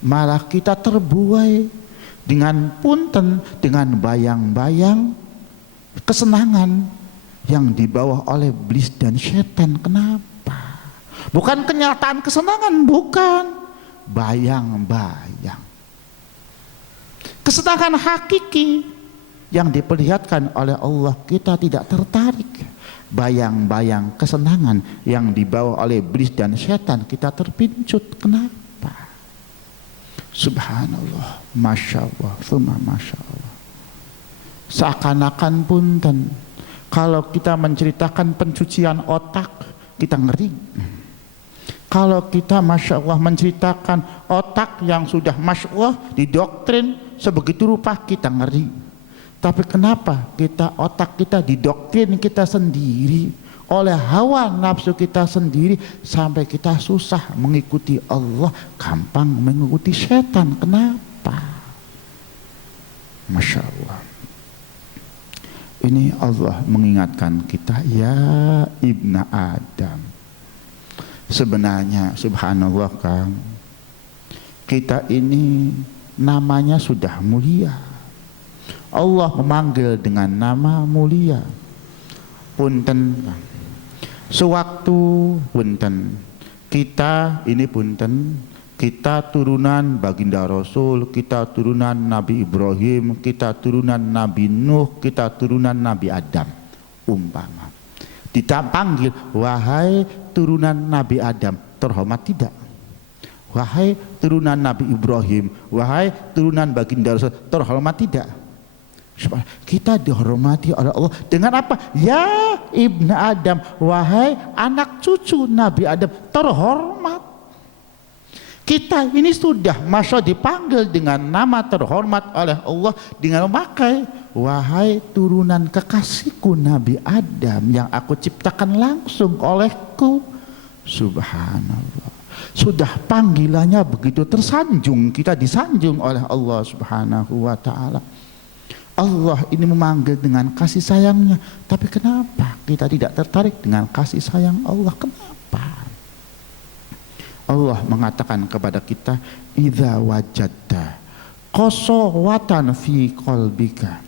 Malah kita terbuai dengan punten, dengan bayang-bayang kesenangan yang dibawa oleh iblis dan setan. Kenapa? Bukan kenyataan kesenangan, bukan, bayang-bayang. Kesenangan hakiki yang diperlihatkan oleh Allah, kita tidak tertarik. Bayang-bayang kesenangan yang dibawa oleh iblis dan setan, kita terpincut. Kenapa? Subhanallah, Masya Allah, summa Masya Allah. Seakan-akan punten, kalau kita menceritakan pencucian otak, kita ngeri. Kalau kita Masya Allah menceritakan otak yang sudah Masya Allah didoktrin sebegitu rupa, kita ngeri. Tapi kenapa otak kita didoktrin kita sendiri oleh hawa nafsu kita sendiri, sampai kita susah mengikuti Allah, gampang mengikuti setan. Kenapa? Masya Allah. Ini Allah mengingatkan kita, ya ibna Adam. Sebenarnya subhanallah Kang, kita ini namanya sudah mulia. Allah memanggil dengan nama mulia. Punten, sewaktu punten kita ini punten, kita turunan baginda Rasul, kita turunan Nabi Ibrahim, kita turunan Nabi Nuh, kita turunan Nabi Adam. Umpama dipanggil, wahai turunan Nabi Adam, terhormat tidak? Wahai turunan Nabi Ibrahim, wahai turunan baginda Rasul, terhormat tidak? Kita dihormati oleh Allah dengan apa? Ya Ibnu Adam, wahai anak cucu Nabi Adam, terhormat. Kita ini sudah masya dipanggil dengan nama terhormat oleh Allah dengan memakai, wahai turunan kekasihku Nabi Adam yang aku ciptakan langsung olehku. Subhanallah. Sudah panggilannya begitu tersanjung, kita disanjung oleh Allah Subhanahu wa ta'ala. Allah ini memanggil dengan kasih sayangnya, tapi kenapa kita tidak tertarik dengan kasih sayang Allah? Kenapa? Allah mengatakan kepada kita, idza wajadta qasawatan fi qalbika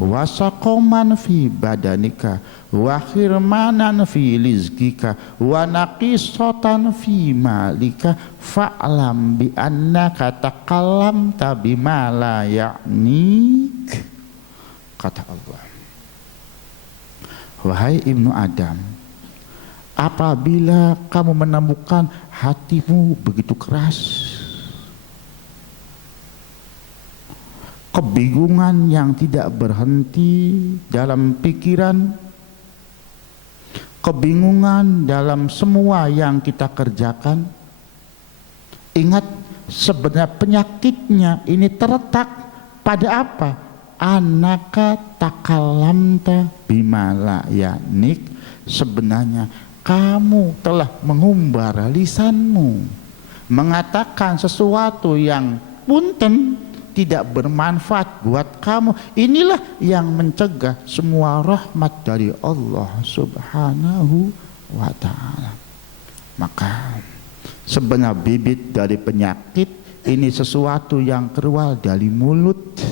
wa saqaman fi badanika wa khirmanan fi rizqika wa naqisatan fi malika fa'lam bi annaka takallamta bima la ya'nik. Kata Allah, wahai Ibnu Adam, apabila kamu menemukan hatimu begitu keras, kebingungan yang tidak berhenti dalam pikiran, kebingungan dalam semua yang kita kerjakan, ingat sebenarnya penyakitnya ini terletak pada apa? Anaka takalamta bimala yanik, sebenarnya kamu telah mengumbar lisanmu, mengatakan sesuatu yang punten tidak bermanfaat buat kamu. Inilah yang mencegah semua rahmat dari Allah Subhanahu wa ta'ala. Maka sebenarnya bibit dari penyakit ini sesuatu yang keluar dari mulut.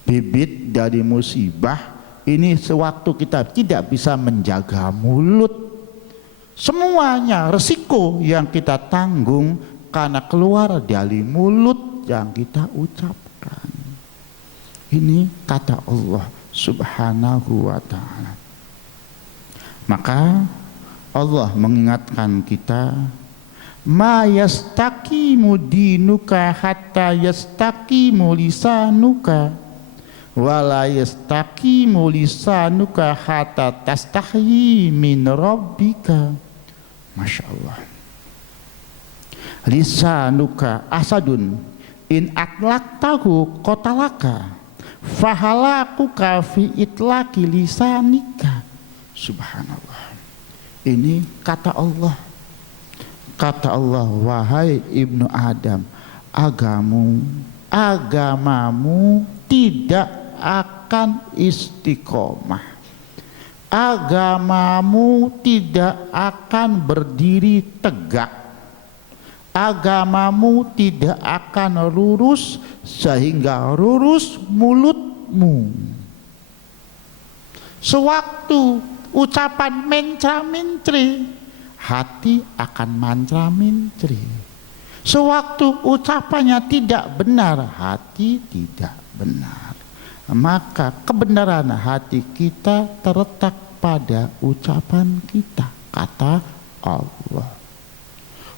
Bibit dari musibah ini sewaktu kita tidak bisa menjaga mulut, semuanya resiko yang kita tanggung karena keluar dari mulut yang kita ucapkan. Ini kata Allah Subhanahu wa ta'ala. Maka Allah mengingatkan kita, ma yastaqimu dinuka hatta yastaqimu lisanuka wala yastaqimu lisanuka hatta tastahyi min rabbika. Masya Allah. Lisanuka asadun in atlaqtahu qatalaka fahalakuka fi itlaqi lisanika. Subhanallah. Ini kata Allah. Kata Allah, wahai Ibnu Adam, agamamu tidak akan istiqomah, agamamu tidak akan berdiri tegak, agamamu tidak akan lurus sehingga lurus mulutmu. Sewaktu ucapan mencra-mencri, hati akan mantra-mencri. Sewaktu ucapannya tidak benar, hati tidak benar. Maka kebenaran hati kita terletak pada ucapan kita. Kata Allah,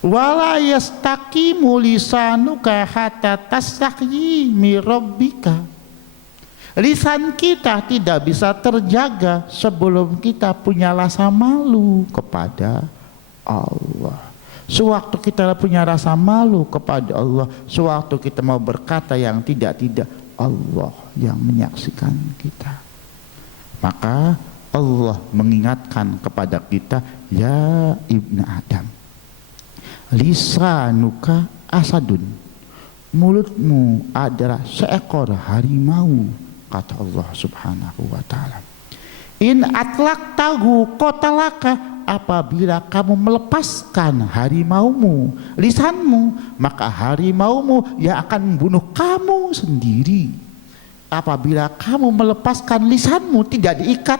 wala yastaqimu lisanuka hatta tastahyi min rabbika. Lisan kita tidak bisa terjaga sebelum kita punya rasa malu kepada Allah. Sewaktu kita punya rasa malu kepada Allah, sewaktu kita mau berkata yang tidak, Allah yang menyaksikan kita. Maka Allah mengingatkan kepada kita, ya Ibnu Adam, lisanuka asadun, mulutmu adalah seekor harimau, kata Allah Subhanahu wa ta'ala. In atlaqtahu qatalaka, apabila kamu melepaskan harimaumu, lisanmu, maka harimaumu yang akan membunuh kamu sendiri. apabila kamu melepaskan lisanmu tidak diikat,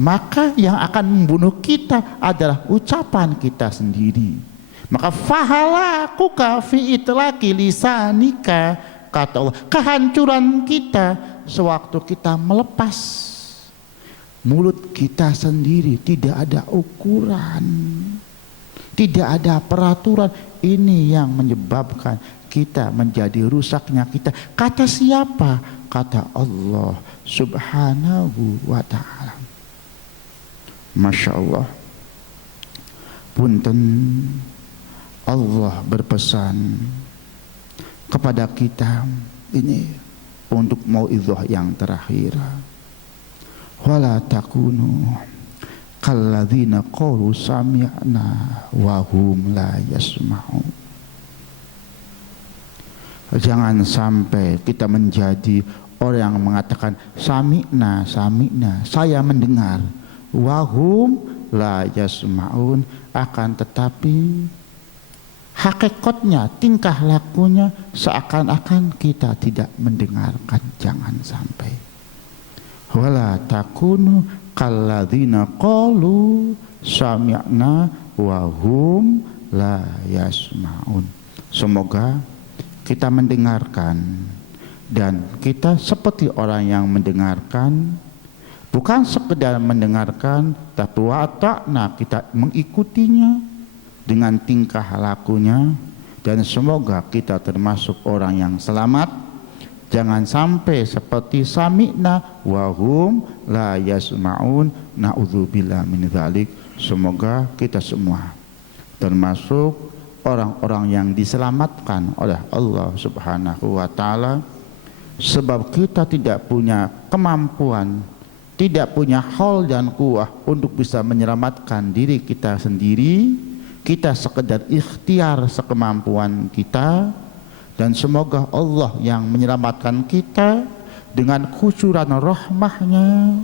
maka yang akan membunuh kita adalah ucapan kita sendiri. Maka fahalakuka fi itlaqi lisanika, kata Allah, kehancuran kita sewaktu kita melepas mulut kita sendiri. Tidak ada ukuran, tidak ada peraturan. Ini yang menyebabkan kita menjadi rusaknya kita. Kata siapa? Kata Allah Subhanahu wa ta'ala. Masya Allah. Punten, Allah berpesan kepada kita ini untuk mau'izah yang terakhir. Wala takunu kalladzina qalu sami'na wa hum la yasma'un. Jangan sampai kita menjadi orang yang mengatakan sami'na, sami'na, saya mendengar, wa hum la yasma'un, akan tetapi hakikatnya, tingkah lakunya seakan-akan kita tidak mendengarkan. Jangan sampai. Wala takunu kalladzina qalu sami'na wa hum la yasma'un. Semoga kita mendengarkan dan kita seperti orang yang mendengarkan, bukan sekedar mendengarkan, tapi wata'na, kita mengikutinya dengan tingkah lakunya. Dan semoga kita termasuk orang yang selamat. Jangan sampai seperti sami'na wa hum la yasma'un, na'udzubillah min dzalik. Semoga kita semua termasuk orang-orang yang diselamatkan oleh Allah Subhanahu wa ta'ala. Sebab kita tidak punya kemampuan, tidak punya haul dan kuah untuk bisa menyelamatkan diri kita sendiri. Kita sekedar ikhtiar sekemampuan kita, dan semoga Allah yang menyelamatkan kita dengan kucuran rahmahnya,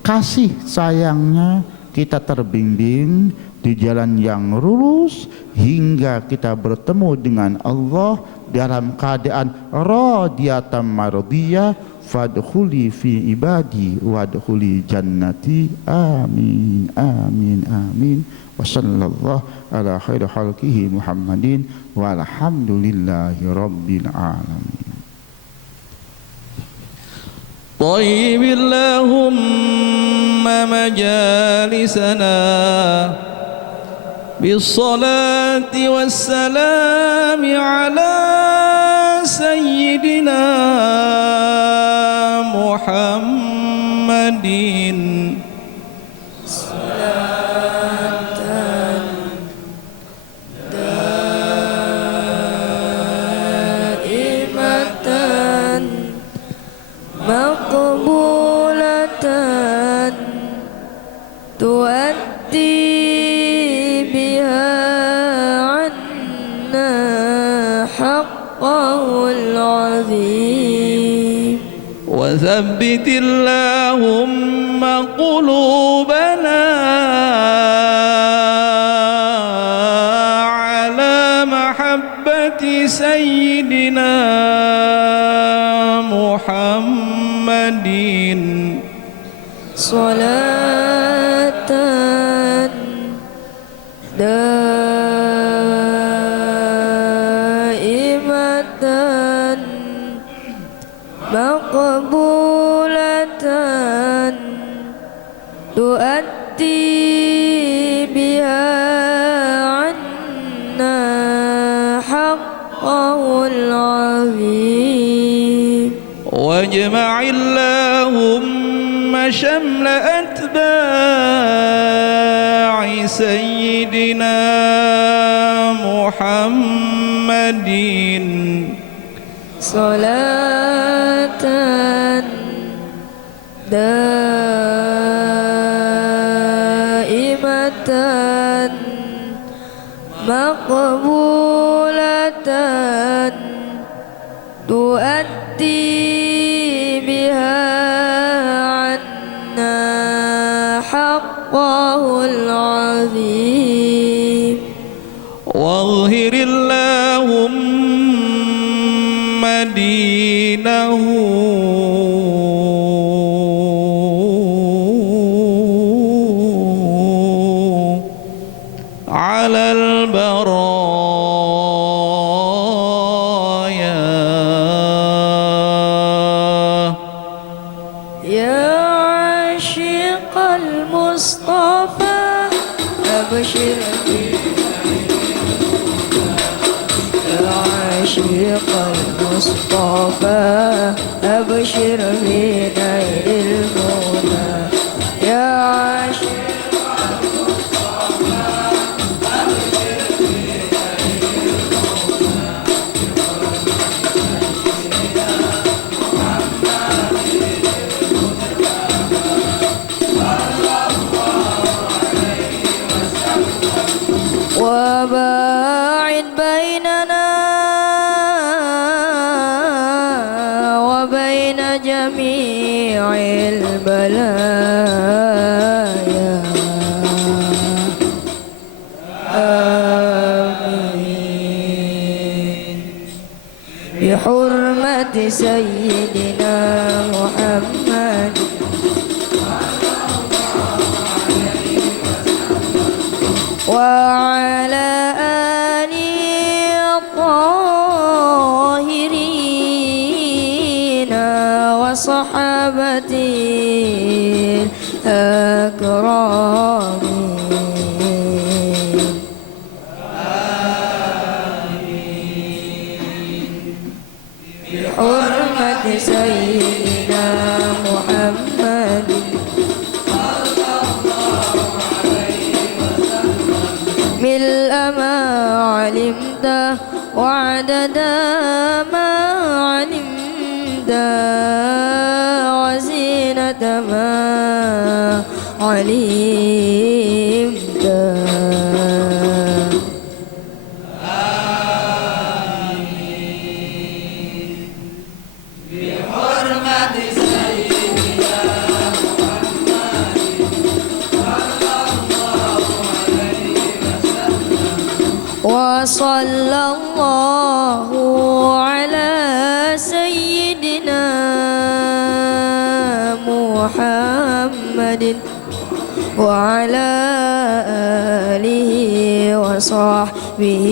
kasih sayangnya, kita terbimbing di jalan yang lurus hingga kita bertemu dengan Allah dalam keadaan radiyatan mardiyah. Fadkhuli fi ibadi wadkhuli jannati. Amin amin amin. Wa sallallahu ala khairi khalqihi Muhammadin walhamdulillahi rabbil alamin. طيب اللهم مجالسنا بالصلاة والسلام على سيدنا محمد صلاة دائمة مقبولة تؤدي بها عنا حقه العظيم. وثبت اللهم قلوبنا على محبة سيدنا محمد صلاة دائمة مقبولة تؤدي بها عنا حقه العظيم. واجمع اللهم شمل أتباع سيدنا محمد صلاة دائمة مقبولة تؤدي بها عنا حقه العظيم. واظهر اللهم دين دينه على البرايا. يا عاشق المصطفى أبشر يا عاشق المصطفى أبشر بنيل المنى. يا عاشق وباعد بيننا وبين جميع البلايا. آمين بحرمة سيدنا محمد وعلى آله الطاهرين وصحابته الأكرمين. بحرمة سيدنا محمد ملء ما علمت وعدد ما علمت وزينة ما علمت. وصلى الله على سيدنا محمد وعلى آله وصحبه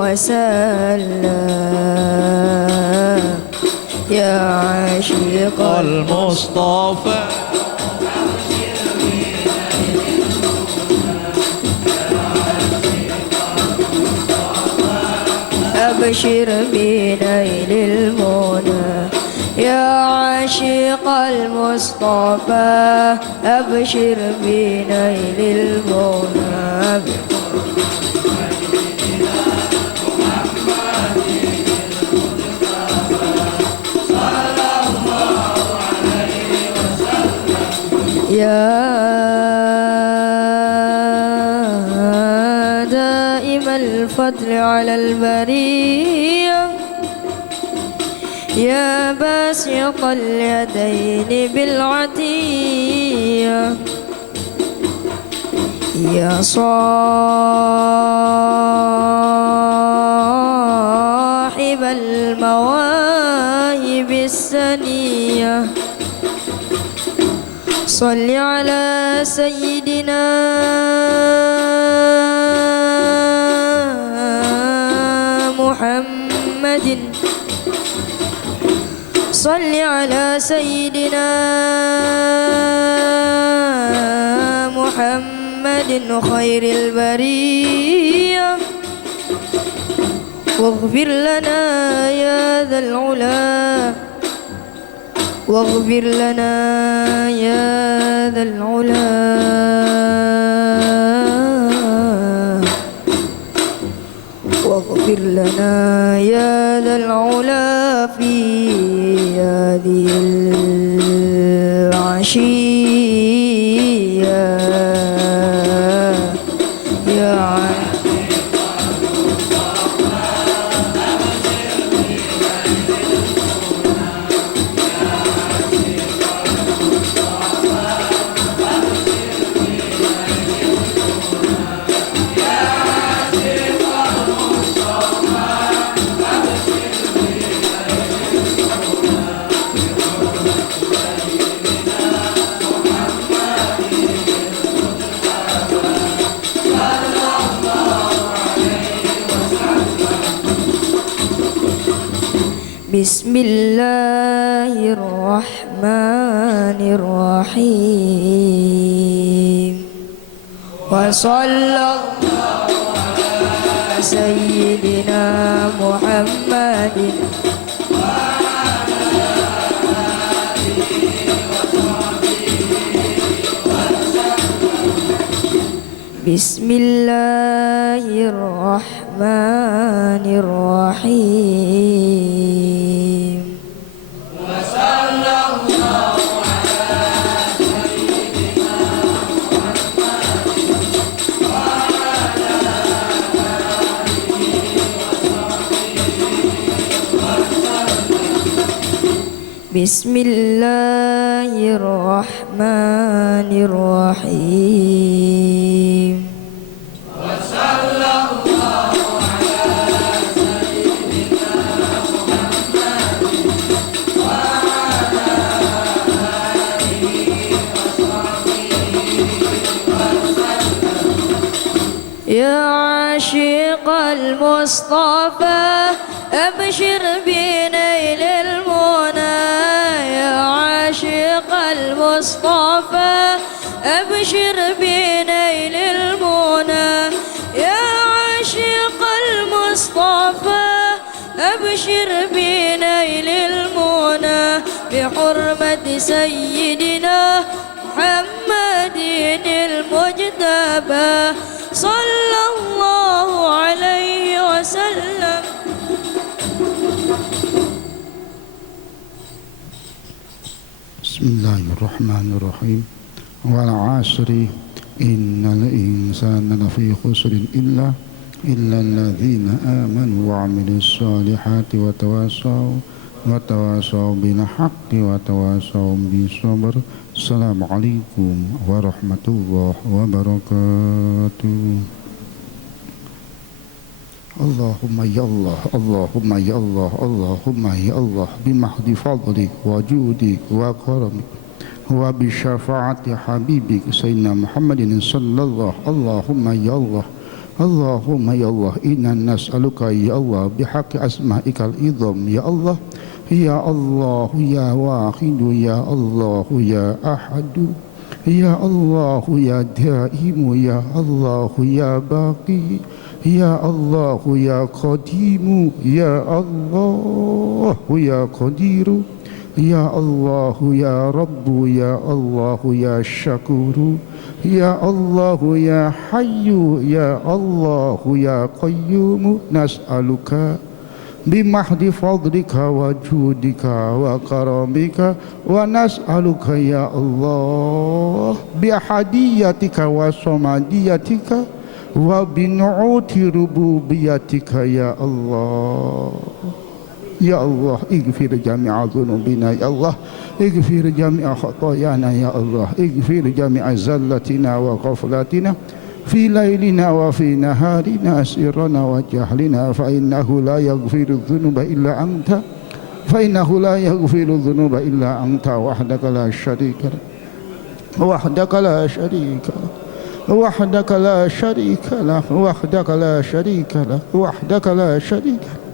وسلم. يا عاشق المصطفى أبشر بنيل المنى. يا عاشق المصطفى أبشر بنيل المنى. يا دائم الفضل على البرية يا باسط اليدين بالعطية يا صاحب المواهب السنية صل على سيدنا محمد صل على سيدنا محمد خير البرية واغفر لنا يا ذا العلا واغفر لنا يا ذا العلا واغفر لنا يا ذا العلا في هذه العشية يا Bismillahirrahmanirrahim. Wa sallallahu ala sayyidina Muhammadin Bismillahirrahmanirrahim. Bismillahirrahmanirrahim. يا عاشق المصطفى أبشر بنيل المنى. يا عاشق المصطفى أبشر بنيل المنى. يا عاشق المصطفى أبشر بنيل المنى بحرمة سيدنا محمد المجتبى صلى الله عليه وسلم. Bismillahirrahmanirrahim. Wal 'asri innal insana lafi khusrin illa alladzina amanu wa 'amilus solihati wa tawasaw bil haqqi wa tawasaw bis sabr. Assalamualaikum warahmatullahi wabarakatuh. Allahumma ya Allah, Allahumma ya Allah, Allahumma ya Allah, bimahdi fadlik wa judik wa karamik wa bi syafaati habibik sayyidina Muhammadin sallallahu. Allahumma ya Allah, Allahumma ya Allah, inna nas'aluka ya Allah bihaqqi asma'ikal idham ya Allah, ya Allah ya wahidu ya Allah ya ahadu ya Allah ya daimu ya Allah ya baqi ya Allah ya qadimu ya Allah ya qadiru ya Allah ya Rabbu ya Allah ya syakuru ya Allah ya hayyu ya Allah ya qayyumu nas'aluka bimahdi fadlika wa judika wa karamika wa nas'aluka ya Allah bihadiyatika wa somadiyatika wa binu'uti rububiyatika ya Allah. Ya Allah, ighfir jami'a dhunubina ya Allah, ighfir jami'a khatayana ya Allah, ighfir jami'a zallatina wa ghaflatina fi laylina wa fi naharina sirrana wa jahlina fa innahu la yaghfiru dhunuba illa anta fa innahu la yaghfiru dhunuba illa anta wahdaka la syarika wahdaka la syarika wahdaka la syarika wahdaka la syarika wahdaka la syarika.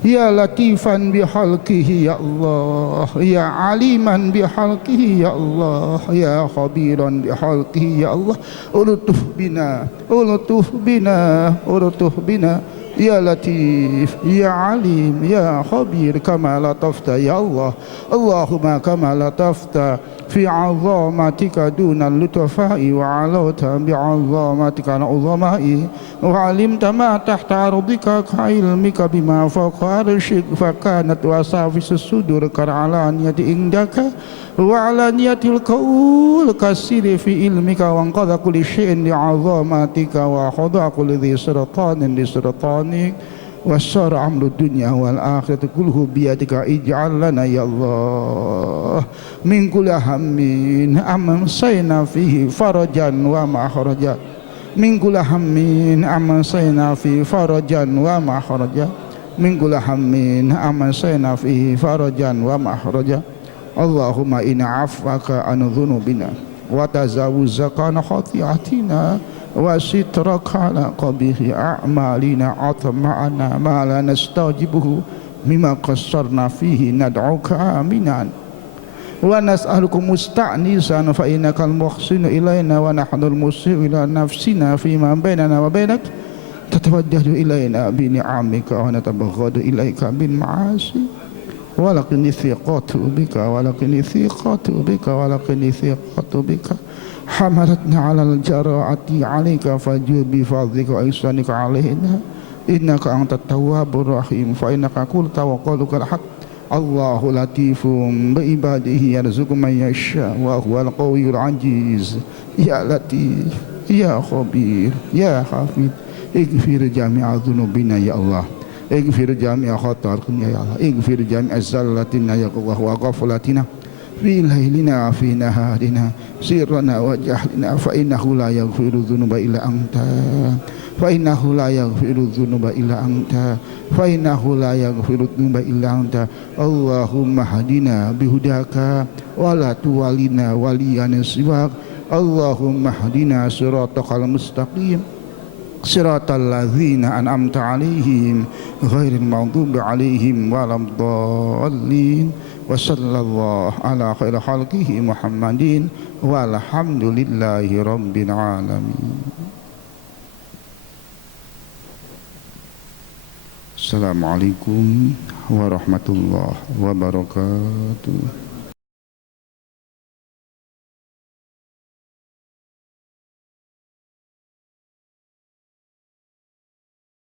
Ya latifan bihalqihi ya Allah, ya aliman bihalqihi ya Allah, ya khabiran bihalqihi ya Allah. Ulutuf bina, ulutuf bina, ulutuf bina. Ya latif, ya alim, ya khabir, kama latafta ya Allah. Allahumma kama latafta fi 'azamatika dunal lutafai wa 'alauta bi 'azamatika al-'uzamai wa 'alimta ma tahta ardika ka ilmika bima fawqa arshik fa kanat wasafis sudur kar'alaniyati indaka wa 'alaniyatil qaul kasiri fi ilmika wa anqadha kulli syai'in li 'azamatika wa khada kulli dhi siratanin li siratanik wasar amru dunya wal akhirati kulluhu biyadika ij'al lana ya Allah min kulli hammin amsayna fihi farajan wa makhraja min kulli hammin amsayna fihi farajan wa makhraja min kulli hammin amsayna fihi farajan wa makhraja. Allahumma inna afwaka an dhunubina wa tazawuzaka an khati'atina wa sitraka ala qabihi a'malina atma'ana ma la nastajibuhu mimma qassarna fihi nad'uka aminan wa nas'aluka musta'nisan fa innaka al-muhsinu ilaina wa nahnu al-musii'u ila nafsina fima bainana wa bainak tatawajjahu ilaina bi ni'amika wa natabaghadu ilaika bil ma'asi walakin thiqatu bika walakin thiqatu bika walakin thiqatu bika hamalatna 'alal jara'ati 'alaika fajur bi fadlika wa ihsanika 'alaina innaka antat tawwabur rahim fa innaka qulta wa qauluka al-haqq Allahu latifum bi ibadihi yarzuqu man yasha wa huwal qawiyyul aziz ya latif ya khabir ya hafid ighfir jami'a dhunubina ya Allah ighfir jami'a khatatina ya Allah ighfir jami'a zallatina ya Allah wa ghaflatina fi lailina fi naharina sirrana wa jahlina fa innahu la yaghfiru dhunuba illa anta fa innahu la yaghfiru dhunuba illa anta fa innahu la yaghfiru dhunuba illa anta Allahumma hadina bihudaka wa la tuwalina waliyan siwak Allahumma hadina siratal mustaqim siratal ladzina an'amta 'alaihim ghairil maghdubi 'alaihim waladdallin wa sallallahu ala khairi khalqihi Muhammadin walhamdulillahi rabbil alamin. Assalamualaikum warahmatullahi wabarakatuh.